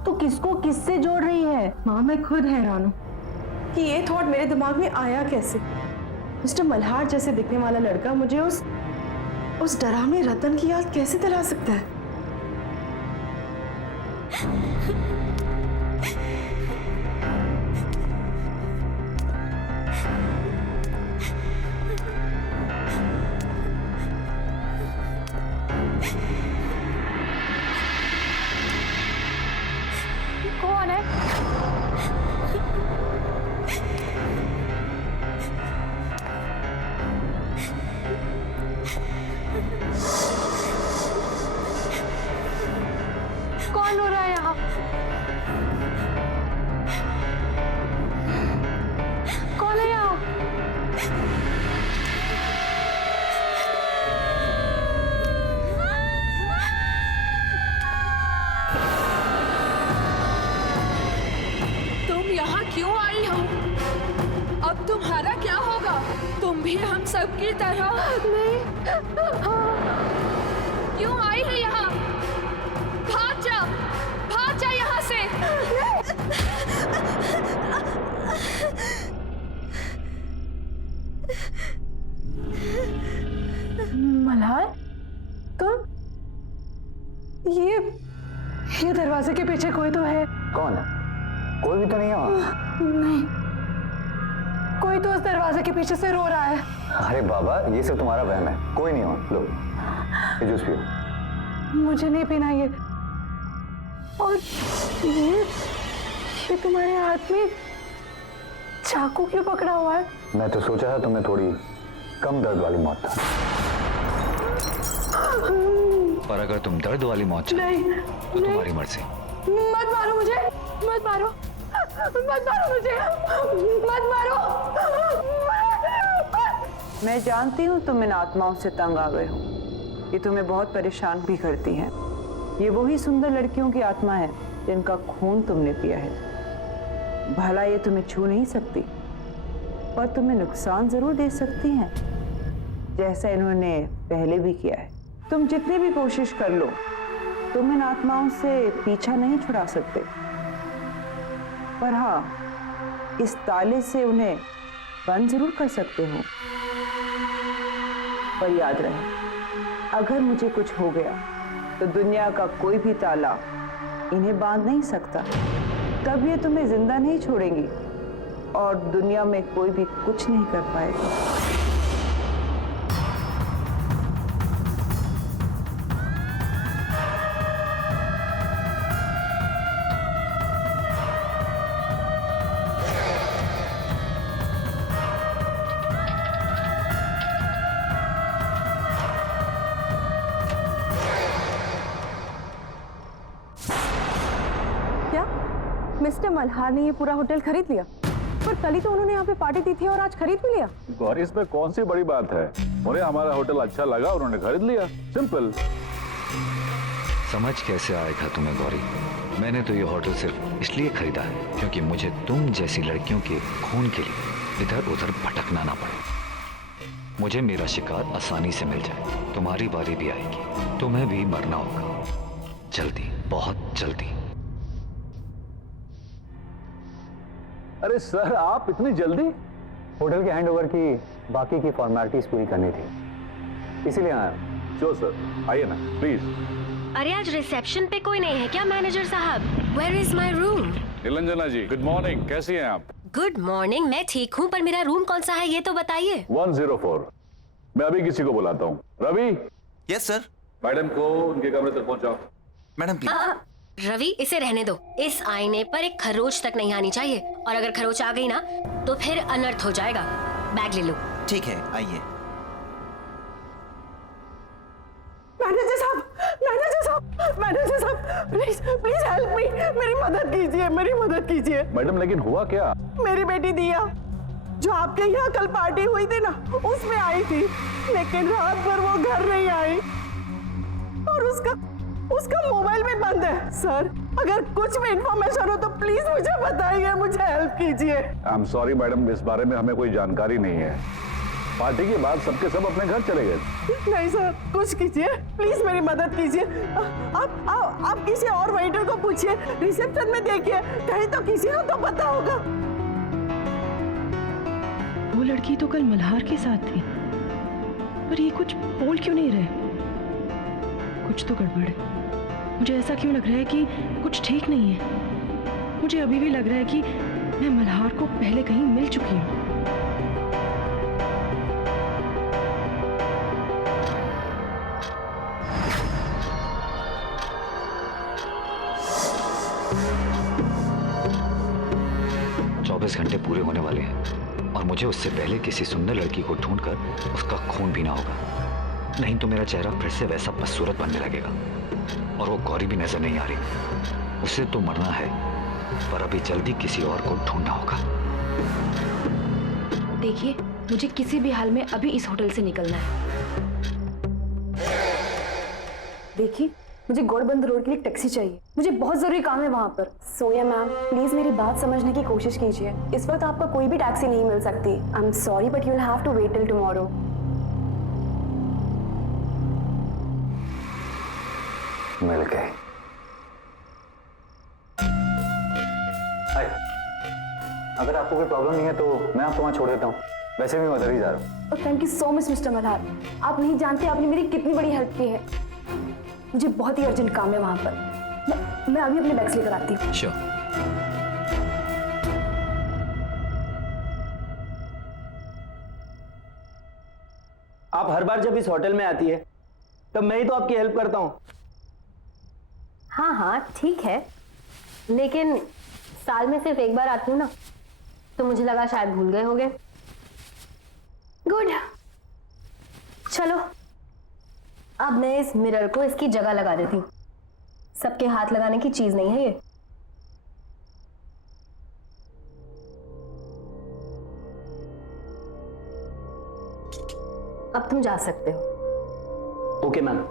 तो किसको किससे जोड़ रही है? माँ मैं खुद हैरान हूँ कि ये थॉट मेरे दिमाग में आया कैसे। मिस्टर मल्हार जैसे दिखने वाला लड़का मुझे उस डरावने रतन की याद कैसे दिला सकता है? कौन है? कौन हो रहा है यहाँ? कौन है यहाँ? तुम यहाँ क्यों आई हो? अब तुम्हारा क्या होगा? तुम भी हम सब की तरह नहीं। मल्हार, तुम? ये दरवाजे के पीछे कोई तो है। कौन है? कोई भी तो नहीं है वहाँ। नहीं, कोई तो उस दरवाजे के पीछे से रो रहा है। अरे बाबा, ये सब तुम्हारा वहम है, कोई नहीं वहाँ। लो, ये जूस पियो। मुझे नहीं पीना ये। और ये तुम्हारे हाथ में चाकू क्यों पकड़ा हुआ है? मैं तो सोचा था तुम्हें थोड़ी कम दर्द वाली मौत था, पर अगर तुम दर्द वाली मौत चाहती तो तुम्हारी मर्जी। मत मारो मुझे, मत मारो, मत मारो मुझे, मत मारो। मैं जानती हूँ तुम इन आत्माओं से तंग आ गए हो। ये तुम्हें बहुत परेशान भी करती हैं। ये वही सुंदर लड़कियों की आत्मा है जिनका खून तुमने पिया है। भला ये तुम्हें छू नहीं सकती, पर तुम्हें नुकसान जरूर दे सकती हैं, जैसा इन्होंने पहले भी किया है। तुम जितनी भी कोशिश कर लो, तुम इन आत्माओं से पीछा नहीं छुड़ा सकते, पर हाँ, इस ताले से उन्हें बंद जरूर कर सकते हो। पर याद रहे, अगर मुझे कुछ हो गया तो दुनिया का कोई भी ताला इन्हें बांध नहीं सकता। तब ये तुम्हें जिंदा नहीं छोड़ेंगी और दुनिया में कोई भी कुछ नहीं कर पाएगा। मिस्टर मल्हार ने ये पूरा होटल खरीद लिया, पर कल ही तो उन्होंने यहाँ पे पार्टी दी थी और आज खरीद भी लिया। गौरी, इसमें कौन सी बड़ी बात है? उन्हें हमारा होटल अच्छा लगा, उन्होंने खरीद लिया, सिंपल। समझ कैसे आएगा तुम्हें गौरी? मैंने तो ये होटल सिर्फ इसलिए खरीदा है क्योंकि मुझे तुम जैसी लड़कियों के खून के लिए इधर उधर भटकना ना पड़े। मुझे मेरा शिकार आसानी से मिल जाए। तुम्हारी बारी भी आएगी, तुम्हें भी मरना होगा, जल्दी, बहुत जल्दी। अरे सर, आप इतनी जल्दी? होटल के हैंडओवर की बाकी की फॉर्मेलिटीज पूरी करनी थी, इसीलिए आया। श्योर सर, आइए ना प्लीज। अरे आज रिसेप्शन पे कोई नहीं है क्या मैनेजर साहब? Where is my room? Niranjana ji, good morning, कैसी हैं आप? गुड मॉर्निंग, मैं ठीक हूँ, पर मेरा रूम कौन सा है ये तो बताइए। 104। मैं अभी किसी को बुलाता हूँ। रवि। Yes sir. मैडम को उनके कमरे तक पहुँचाओ। Madam please. रवि, इसे रहने दो। इस आईने पर एक खरोच तक नहीं आनी चाहिए, और अगर खरोच आ गई ना तो फिर अनर्थ हो जाएगा। बैग ले लो। ठीक है, आइए। मैनेजर साहब, मैनेजर साहब, मैनेजर साहब, प्लीज प्लीज हेल्प मी, मेरी मदद कीजिए, मेरी मदद कीजिए। मैडम, लेकिन हुआ क्या? मेरी बेटी दिया, जो आपके यहाँ कल पार्टी हुई थी ना, उसमें आई थी, लेकिन रात भर वो घर नहीं आई और उसका मोबाइल भी बंद है। सर, अगर कुछ भी इंफॉर्मेशन हो तो प्लीज मुझे बताइए, मुझे हेल्प कीजिए। आई एम सॉरी मैडम, इस बारे में हमें कोई जानकारी नहीं है। पार्टी के बाद सबके सब अपने घर चले गए। नहीं सर, कुछ कीजिए, प्लीज मेरी मदद कीजिए। आप किसी और वेटर को पूछिए, रिसेप्शन में देखिए, कहीं तो किसी को तो पता होगा। वो लड़की तो कल मल्हार के साथ थी, पर ये कुछ बोल क्यों नहीं रहे? कुछ तो गड़बड़ है। मुझे ऐसा क्यों लग रहा है कि कुछ ठीक नहीं है। मुझे अभी भी लग रहा है कि मैं मल्हार को पहले कहीं मिल चुकी हूँ। घंटे पूरे होने वाले हैं और मुझे उससे पहले किसी सुंदर लड़की को ढूंढकर उसका खून पीना होगा, नहीं तो मेरा चेहरा फिर से वैसा बदसूरत बनने लगेगा। और वो गौरी भी नजर नहीं आ रही। उसे तो मरना है, पर अभी जल्दी किसी और को ढूंढना होगा। देखिए, मुझे किसी भी हाल में अभी इस होटल से निकलना है। देखिए, मुझे गौड़बंद रोड के लिए टैक्सी चाहिए, मुझे बहुत जरूरी काम है वहाँ पर। सोया मैम, प्लीज मेरी बात समझने की कोशिश कीजिए। इस वक्त आपका कोई भी टैक्सी नहीं मिल सकती। I am sorry but you will have to wait till tomorrow. मिल गए। अगर आपको कोई प्रॉब्लम नहीं है तो मैं आपको वहाँ छोड़ देता हूँ। वैसे भी मैं उधर ही जा रहा हूँ। Thank you so much mister Malhar. आप नहीं जानते आपने मेरी कितनी बड़ी हेल्प की है। मुझे बहुत ही अर्जेंट काम है वहां पर। मैं अभी अपने बैग्स लेकर आती हूँ। श्योर। आप हर बार जब इस होटल में आती है तब मैं ही तो आपकी हेल्प करता हूँ। हाँ हाँ ठीक है, लेकिन साल में सिर्फ एक बार आती हूँ ना, तो मुझे लगा शायद भूल गए होगे। गुड, चलो अब मैं इस मिरर को इसकी जगह लगा देती हूँ। सबके हाथ लगाने की चीज नहीं है ये। अब तुम जा सकते हो। Okay ma'am.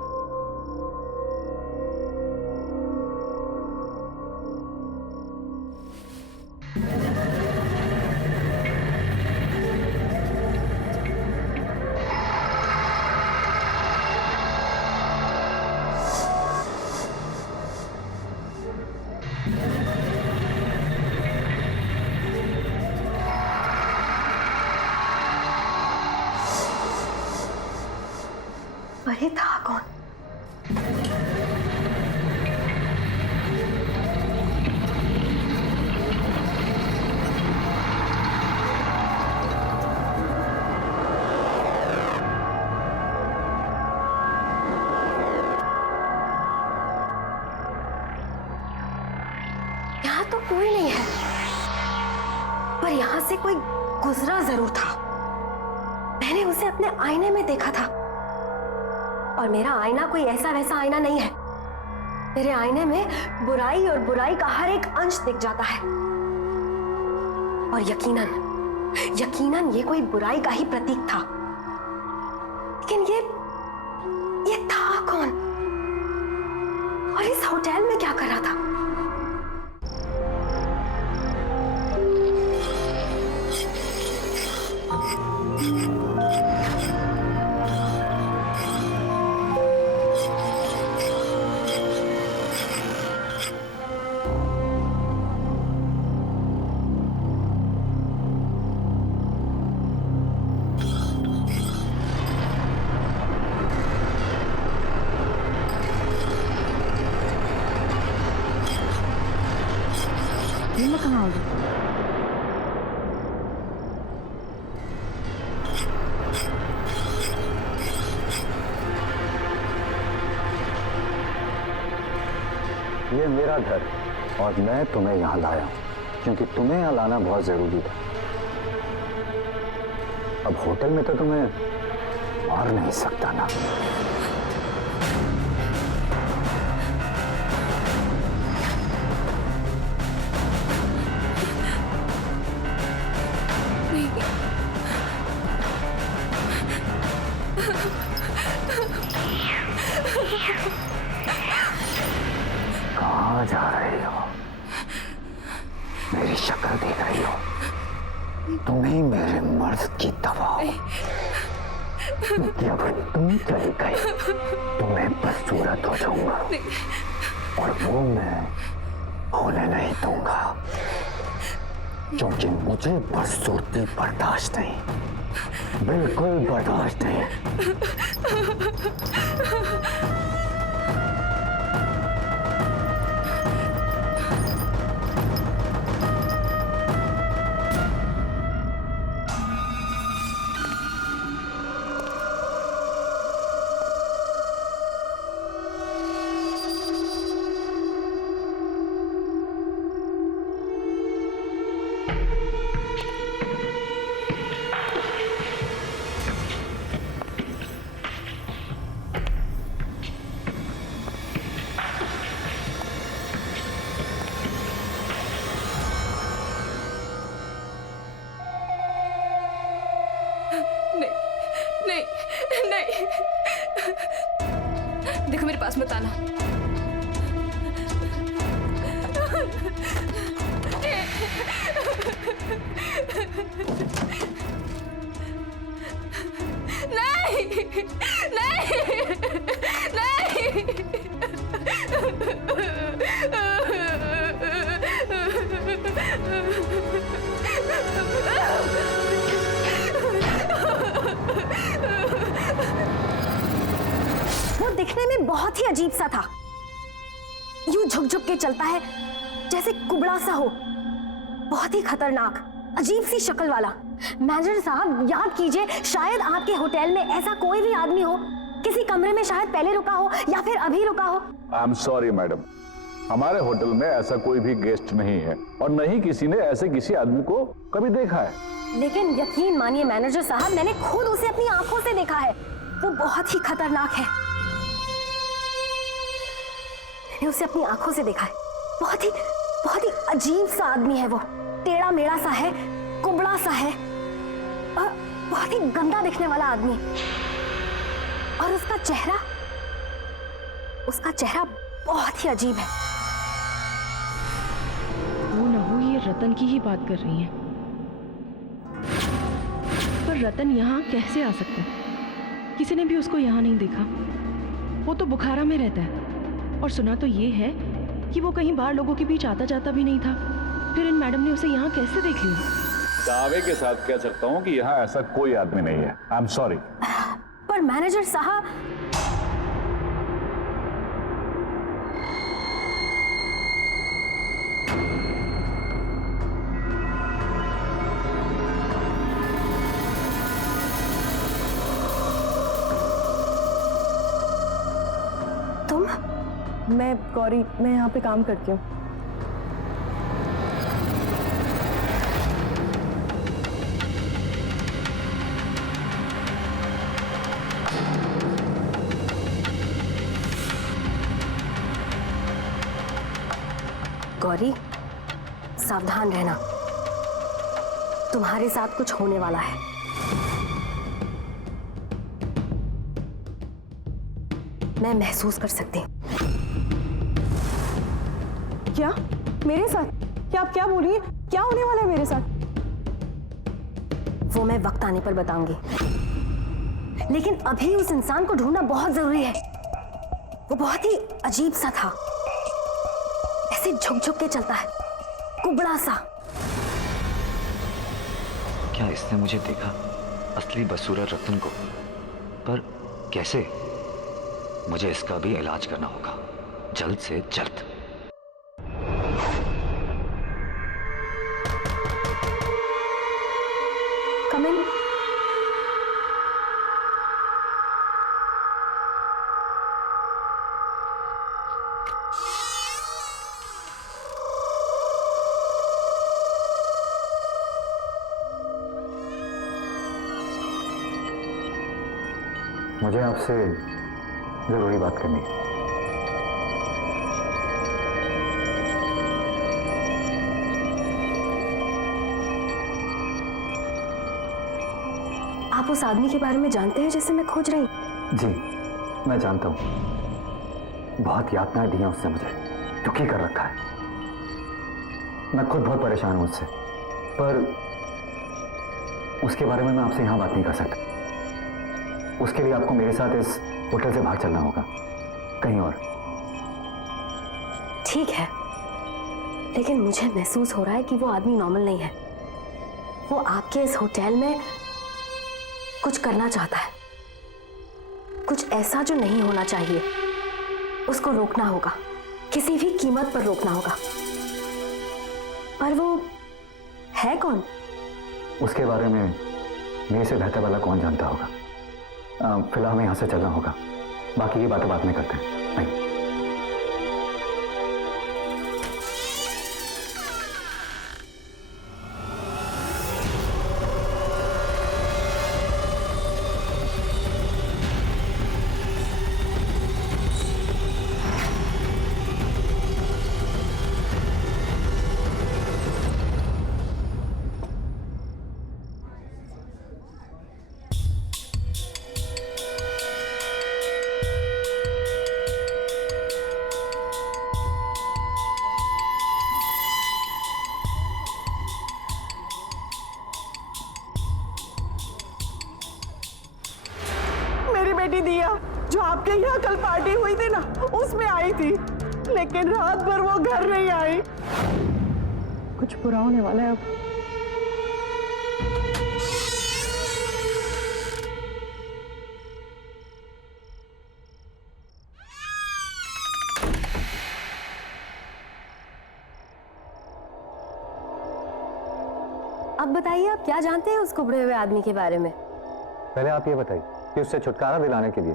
अरे था कौन? यहाँ तो कोई नहीं है, पर यहाँ से कोई गुजरा जरूर था। मैंने उसे अपने आईने में देखा था, और मेरा आईना कोई ऐसा वैसा आईना नहीं है। मेरे आईने में बुराई और बुराई का हर एक अंश दिख जाता है, और यकीनन ये कोई बुराई का ही प्रतीक था। लेकिन ये था कौन, और इस होटल में क्या कर रहा था? मैं कहाँ आ गई? ये मेरा घर और मैं तुम्हें यहाँ लाया हूँ क्योंकि तुम्हें यहाँ लाना बहुत जरूरी था। अब होटल में तो तुम्हें मार नहीं सकता ना। कहाँ जा रही हो? मेरी शक्ल देख रही हो? तुम्हें मेरे मर्द की दवा हो। जब तुम चली गई तो मैं बदसूरत हो जाऊंगा, और वो मैं होने नहीं दूंगा, क्योंकि मुझे बदसूरती बर्दाश्त नहीं, बिल्कुल बर्दाश्त नहीं। नहीं, देखो मेरे पास मत आना। नहीं, नहीं, नहीं। दिखने में बहुत ही अजीब सा था। यूं झुक झुक के चलता है जैसे कुबड़ा सा हो, बहुत ही खतरनाक अजीब सी शक्ल वाला। मैनेजर साहब याद कीजिए, शायद आपके होटल में ऐसा कोई भी आदमी हो, किसी कमरे में शायद पहले रुका हो या फिर अभी रुका हो। आई एम सॉरी मैडम, हमारे होटल में ऐसा कोई भी गेस्ट नहीं है और न ही किसी ने ऐसे किसी आदमी को कभी देखा है। लेकिन यकीन मानिए मैनेजर साहब, मैंने खुद उसे अपनी आंखों से देखा है। वो बहुत ही खतरनाक है। मैंने उसे अपनी आंखों से देखा है। बहुत ही अजीब सा आदमी है वो। टेढ़ा मेढ़ा सा है, कुबड़ा सा है और बहुत ही गंदा दिखने वाला आदमी। और उसका चेहरा बहुत ही अजीब है। वो न हो ये रतन की ही बात कर रही हैं। पर रतन यहाँ कैसे आ सकता है? किसी ने भी उसको यहाँ नहीं देखा। वो तो बुखारा में रहता है और सुना तो ये है कि वो कहीं बाहर लोगों के बीच आता जाता भी नहीं था। फिर इन मैडम ने उसे यहाँ कैसे देख लिया? दावे के साथ कह सकता हूँ कि यहाँ ऐसा कोई आदमी नहीं है। आई एम सॉरी। पर मैनेजर साहब, तुम? मैं गौरी, मैं यहाँ पे काम करती हूँ। गौरी, सावधान रहना, तुम्हारे साथ कुछ होने वाला है। मैं महसूस कर सकती हूँ। क्या? मेरे साथ? क्या आप क्या बोल रही हैं? क्या होने वाला है मेरे साथ? वो मैं वक्त आने पर बताऊंगी, लेकिन अभी उस इंसान को ढूंढना बहुत जरूरी है। वो बहुत ही अजीब सा था, ऐसे झुक झुक के चलता है, कुबड़ा सा। क्या इसने मुझे देखा, असली बसूरा रतन को? पर कैसे? मुझे इसका भी इलाज करना होगा, जल्द से जल्द। Come in. मुझे आपसे जरूरी बात करनी है। आप उस आदमी के बारे में जानते हैं जिसे मैं खोज रही हूँ? जी, मैं जानता हूँ। बहुत यातनाएं दी हैं उसने मुझे, दुखी कर रखा है। मैं खुद बहुत परेशान हूँ उससे, पर उसके बारे में मैं आपसे यहाँ बात नहीं कर सकता। उसके लिए आपको मेरे साथ इस होटल से बाहर चलना होगा, कहीं और। ठीक है, लेकिन मुझे महसूस हो रहा है कि वो आदमी नॉर्मल नहीं है। वो आपके इस होटल में कुछ करना चाहता है, कुछ ऐसा जो नहीं होना चाहिए। उसको रोकना होगा, किसी भी कीमत पर रोकना होगा। पर वो है कौन? उसके बारे में मेरे से बेहतर वाला कौन जानता होगा। फिलहाल हमें यहाँ से चलना होगा, बाकी की बातें बाद में करते हैं। नहीं। बेटी दिया जो आपके यहाँ कल पार्टी हुई थी ना, उसमें आई थी, लेकिन रात भर वो घर नहीं आई। कुछ बुरा होने वाला है अब। अब बताइए, आप क्या जानते हैं उस कुबड़े हुए आदमी के बारे में? पहले आप ये बताइए कि उससे छुटकारा दिलाने के लिए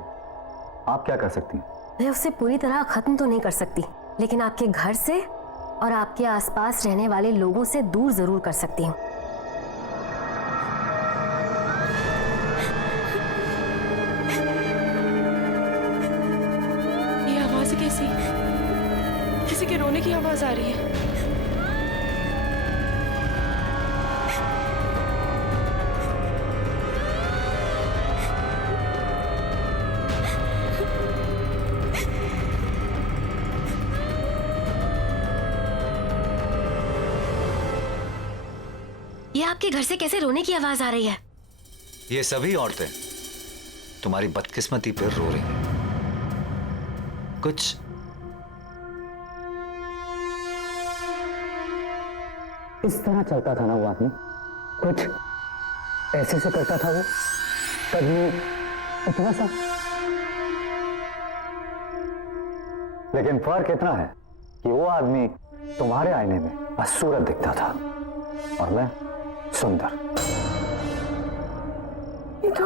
आप क्या कर सकती हैं? मैं उसे पूरी तरह खत्म तो नहीं कर सकती, लेकिन आपके घर से और आपके आसपास रहने वाले लोगों से दूर जरूर कर सकती हूँ। ये आवाज कैसी? किसी के रोने की आवाज आ रही है। ये आपके घर से कैसे रोने की आवाज आ रही है? ये सभी औरतें तुम्हारी बदकिस्मती पर रो रही हैं। कुछ इस तरह चलता था ना वो आदमी, कुछ ऐसे से करता था वो, कभी इतना सा। लेकिन फर्क इतना है कि वो आदमी तुम्हारे आईने में बदसूरत दिखता था और मैं सुंदर। ये तो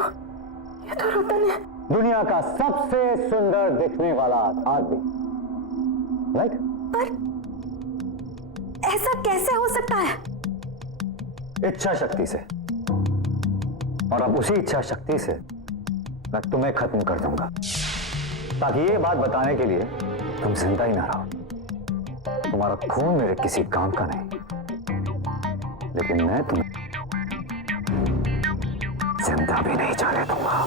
रतन है। दुनिया का सबसे सुंदर दिखने वाला आदमी, राइट? पर ऐसा कैसे हो सकता है? इच्छा शक्ति से। और अब उसी इच्छा शक्ति से मैं तुम्हें खत्म कर दूंगा, ताकि ये बात बताने के लिए तुम जिंदा ही ना रहो। तुम्हारा खून मेरे किसी काम का नहीं, लेकिन मैं तुम्हें जिंदा भी नहीं जाने दूंगा।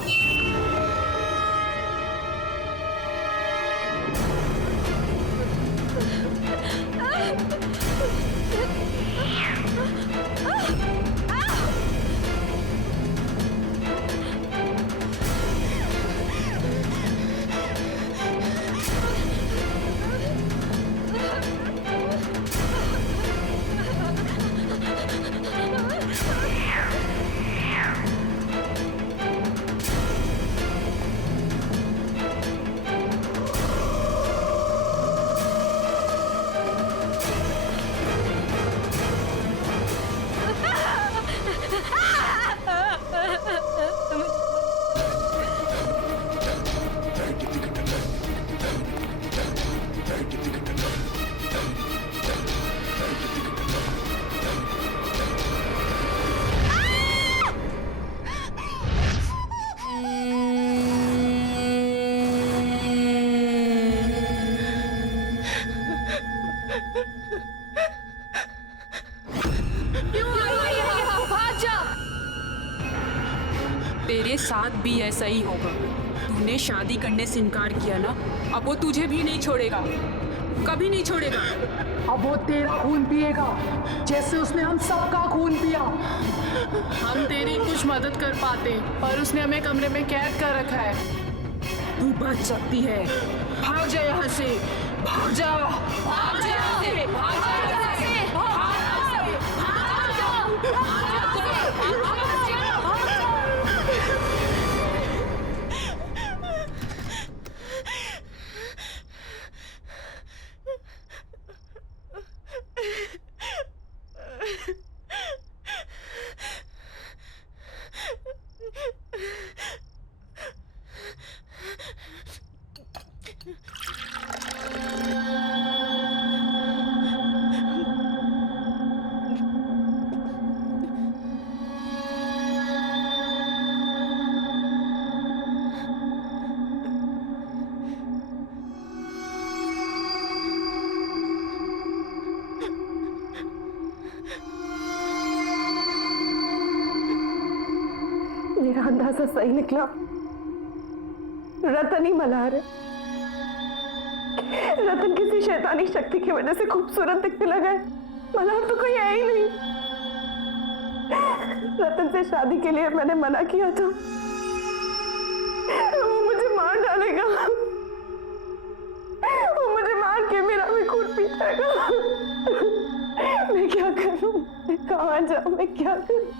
तेरे साथ भी ऐसा ही होगा। तूने शादी करने से इनकार किया ना, अब वो तुझे भी नहीं छोड़ेगा, कभी नहीं छोड़ेगा। अब वो तेरा खून पिएगा जैसे उसने हम सबका खून पिया। हम तेरी कुछ मदद कर पाते, पर उसने हमें कमरे में कैद कर रखा है। तू बच सकती है, भाग जा यहाँ से, भाग जा, भाग जा यहाँ से, भाग जा यहाँ से, भाग जा। मेरा अंदाजा सही निकला, रतन ही मल्हार है। रतन किसी शैतानी शक्ति की वजह से खूबसूरत दिखने लगा है, मल्हार तो कोई है ही नहीं। रतन से शादी के लिए मैंने मना किया था, वो मुझे मार डालेगा, वो मुझे मार के मेरा भी खून पी जाएगा। मैं क्या करूं, मैं कहां जाऊं, मैं क्या करूं?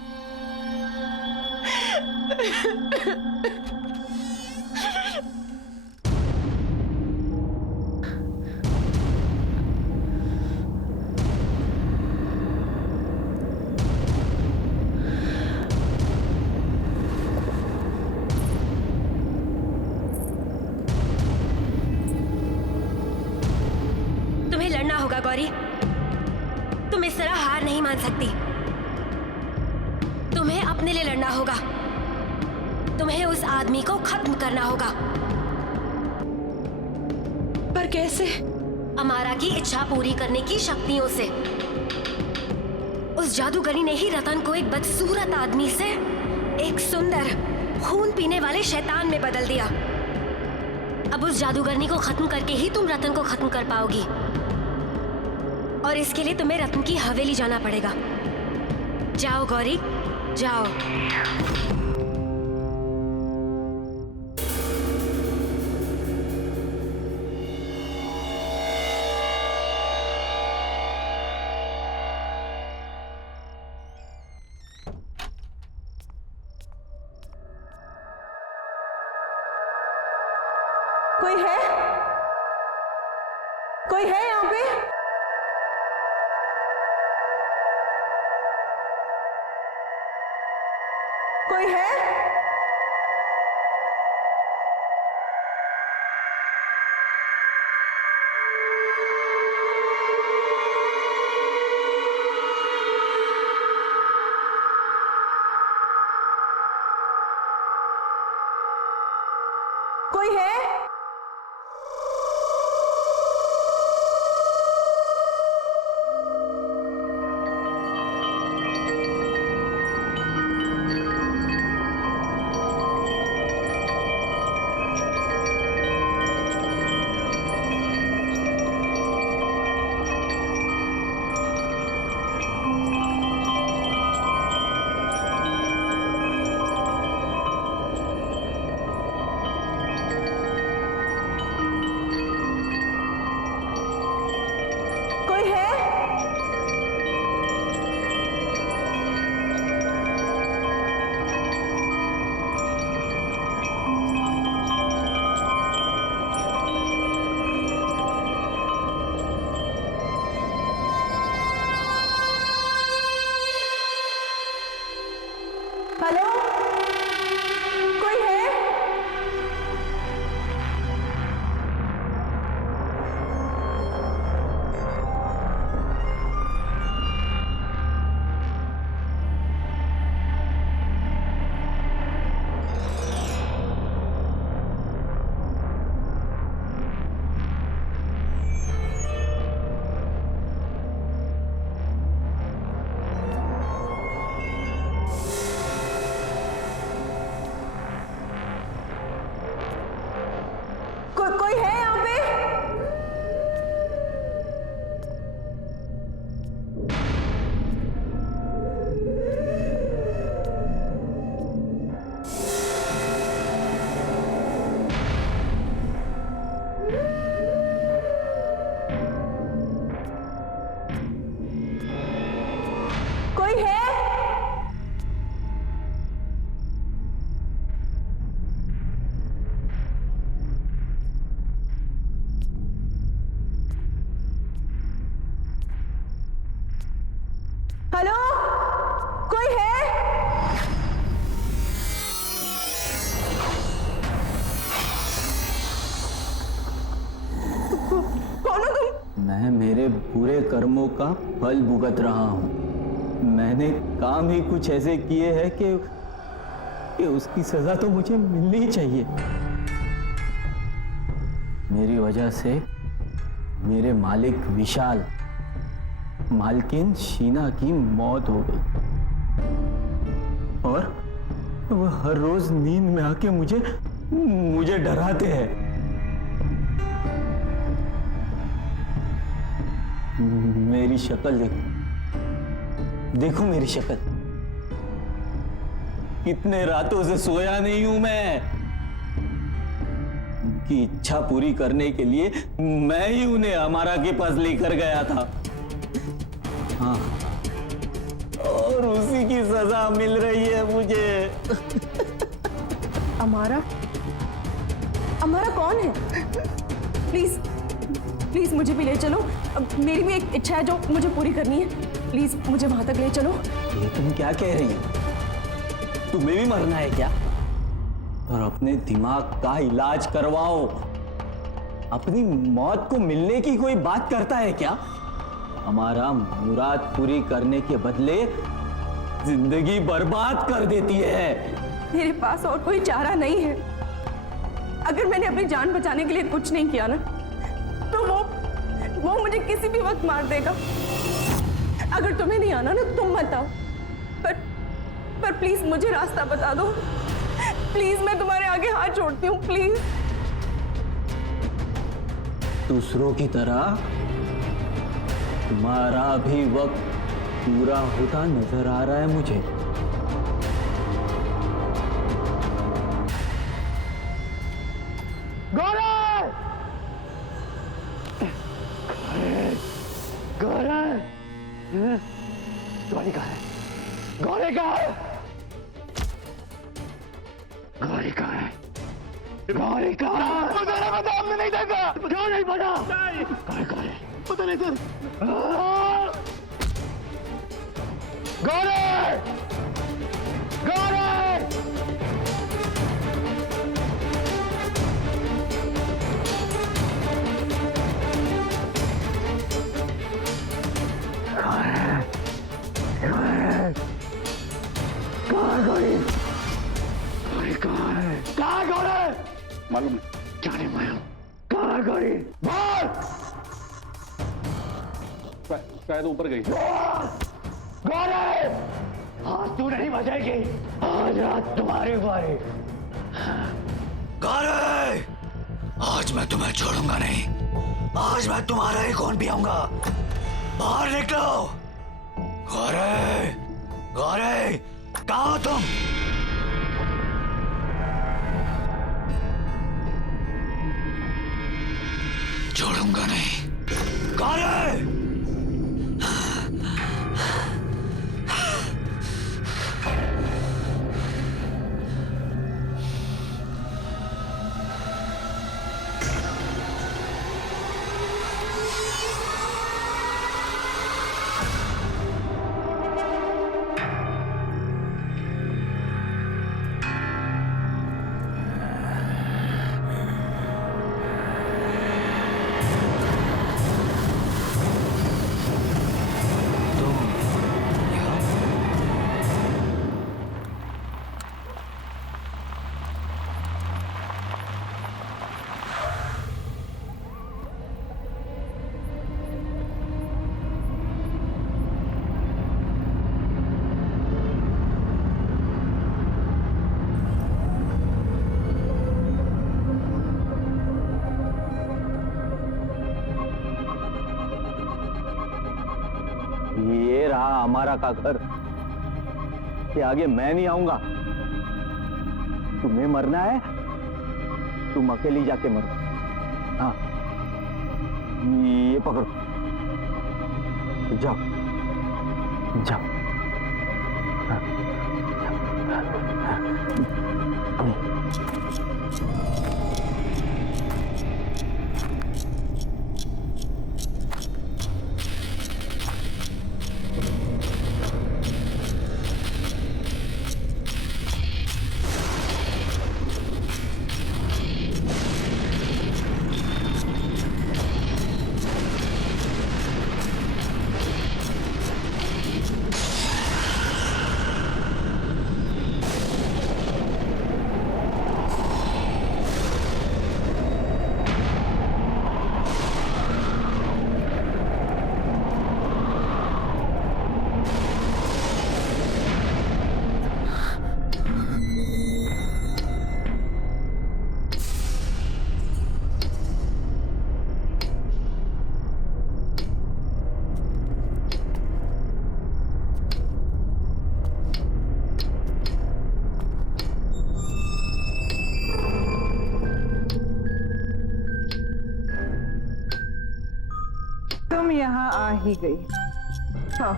गौरी, तुम इस तरह हार नहीं मान सकती। तुम्हें अपने लिए लड़ना होगा। तुम्हें उस आदमी को खत्म करना होगा। पर कैसे? अमारा की इच्छा पूरी करने की शक्तियों से। उस जादूगरी ने ही रतन को एक बदसूरत आदमी से एक सुंदर खून पीने वाले शैतान में बदल दिया। अब उस जादूगरनी को खत्म करके ही तुम रतन को खत्म कर पाओगी, और इसके लिए तुम्हें रतन की हवेली जाना पड़ेगा। जाओ गौरी, जाओ। कोई है? कोई है यहाँ पे? कोई है? कोई है? हेलो, कोई है? कोई है यहाँ पे? कोई है? हेलो, कोई है? कौन हो तुम? मैं मेरे बुरे कर्मों का फल भुगत रहा हूँ। मैंने काम ही कुछ ऐसे किए हैं कि उसकी सजा तो मुझे मिलनी ही चाहिए। मेरी वजह से मेरे मालिक विशाल, मालकिन शीना की मौत हो गई, और वह हर रोज नींद में आके मुझे डराते हैं। मेरी शक्ल देखो मेरी शक्ल। कितने रातों से सोया नहीं हूं मैं। उनकी इच्छा पूरी करने के लिए मैं ही उन्हें अमारा के पास लेकर गया था। हाँ, और उसी की सजा मिल रही है मुझे। अमारा? अमारा कौन है? प्लीज प्लीज मुझे भी ले चलो। अब मेरी भी एक इच्छा है जो मुझे पूरी करनी है। प्लीज मुझे वहां तक ले चलो। ये तुम क्या कह रही हो? तुम्हें भी मरना है क्या? और अपने दिमाग का इलाज करवाओ। अपनी मौत को मिलने की कोई बात करता है क्या? हमारा मुराद पूरी करने के बदले जिंदगी बर्बाद कर देती है। मेरे पास और कोई चारा नहीं है। अगर मैंने अपनी जान बचाने के लिए कुछ नहीं किया ना, तो वो मुझे किसी भी वक्त मार देगा। अगर तुम्हें नहीं आना ना, तुम मत आओ, पर प्लीज मुझे रास्ता बता दो। प्लीज, मैं तुम्हारे आगे हाथ जोड़ती हूँ, प्लीज। दूसरों की तरह तुम्हारा भी वक्त पूरा होता नजर आ रहा है मुझे। गौरव! गौरव! गौरी कहाँ है? गौरी कहाँ है? गौरी कहाँ है? गौरी कहाँ है? मुझे नहीं पता, हमने नहीं देखा। क्यों नहीं पता? गौरी कहाँ है? पता नहीं सर। गौरी! गौरी! मालूम नहीं। जाने मालूम कहाँ गौरी? बोल! शायद ऊपर गई। गौरी! आज तू नहीं बचेगी। आज रात तुम्हारी बारी। गौरी! आज मैं तुम्हें छोड़ूंगा नहीं। आज मैं तुम्हारा ही खून पियूंगा। बाहर निकलो। गौरी! गौरी! कहाँ हो तुम? छोड़ूंगा नहीं। गौरी! ये रहा हमारा का घर। कि आगे मैं नहीं आऊंगा। तुम्हें मरना है, तुम अकेली जाके मरो। हाँ, ये पकड़ो, जाओ जाओ। हाँ, तुम यहाँ आ ही गई। हाँ,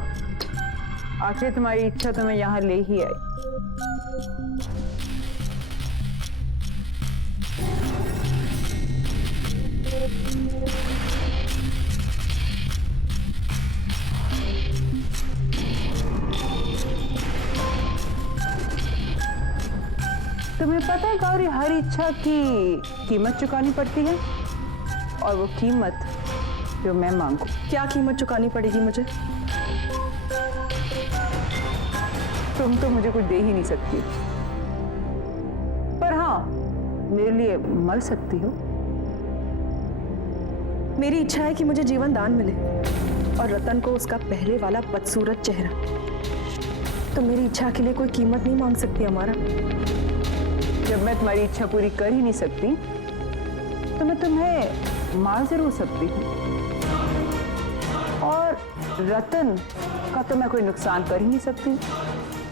आखिर तुम्हारी इच्छा तुम्हें यहाँ ले ही आई। तुम्हें पता है गौरी, हर इच्छा की कीमत चुकानी पड़ती है, और वो कीमत जो मैं मांगू। क्या कीमत चुकानी पड़ेगी मुझे? तुम तो मुझे कुछ दे ही नहीं सकती, पर हाँ मेरे लिए मर सकती हो। मेरी इच्छा है कि मुझे जीवन दान मिले और रतन को उसका पहले वाला बदसूरत चेहरा। तो मेरी इच्छा के लिए कोई कीमत नहीं मांग सकती हमारा। जब मैं तुम्हारी इच्छा पूरी कर ही नहीं सकती तो मैं तुम्हें मार जरूर सकती हूँ, और रतन का तो मैं कोई नुकसान कर ही नहीं सकती,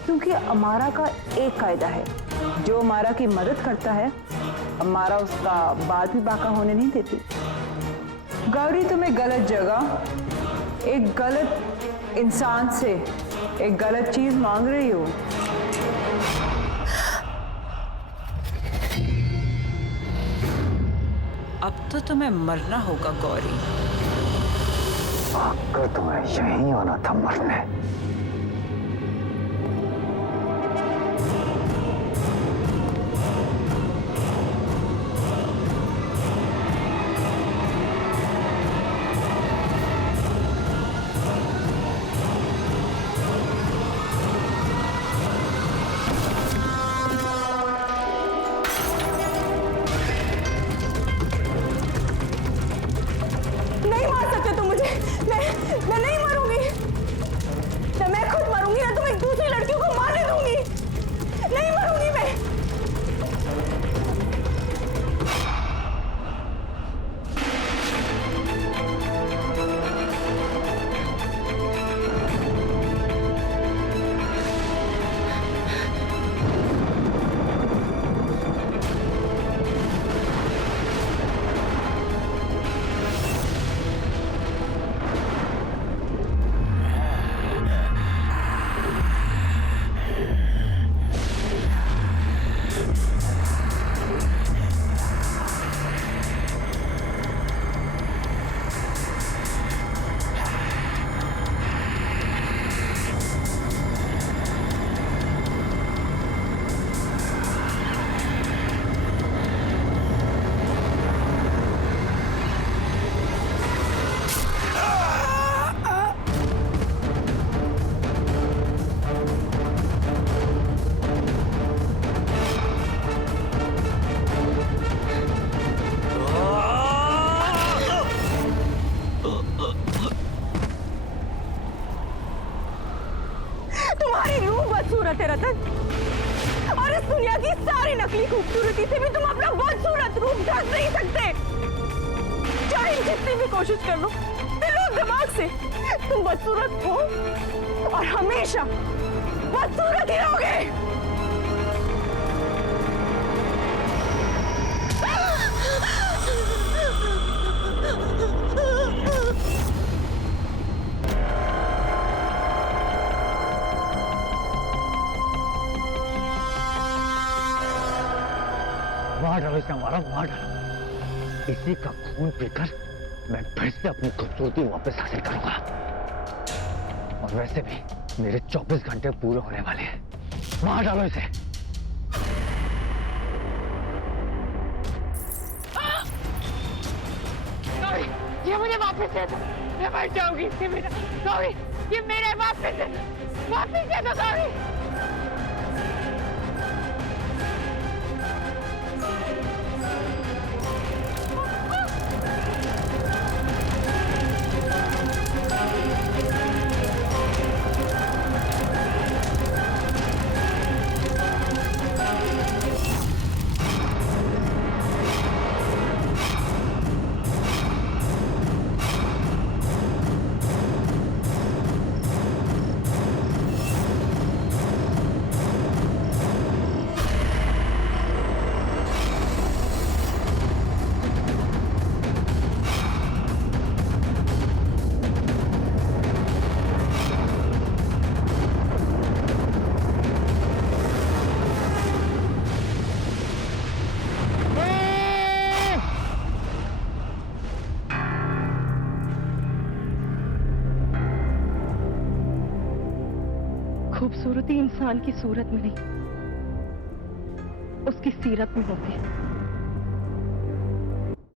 क्योंकि अमारा का एक कायदा है, जो अमारा की मदद करता है अमारा उसका बाल भी बाका होने नहीं देती। गौरी तुम्हें गलत जगह एक गलत इंसान से एक गलत चीज मांग रही हो। अब तो तुम्हें मरना होगा गौरी। आकर तुम्हें यहीं आना था मरने। नहीं मार सकते तुम मुझे। मैं नहीं मरूंगी। ना मैं खुद मरूंगी, ना तुम एक दूसरी लड़कियों को मारने दूंगी। नहीं मरूंगी मैं। तुम्हारी रूह बदसूरत है रतन, और इस दुनिया की सारी नकली खूबसूरती से भी तुम अपना बदसूरत रूप ढक नहीं सकते। चाहे जितनी भी कोशिश कर लो दिलो दिमाग से, तुम बदसूरत हो और हमेशा बदसूरत ही रहोगे। मार डालो इसे, हमारा मार डालो। इसी का खून पीकर मैं फिर से अपनी खूबसूरती वापस हासिल करूंगा। और वैसे भी मेरे 24 घंटे पूरे होने वाले हैं। मार डालो इसे। ये मुझे वापस दे दो, मैं मर जाऊंगी। ये मेरा सॉरी, ये मेरे वापस दे दो सॉरी। खूबसूरती इंसान की सूरत में नहीं, उसकी सीरत में होती है।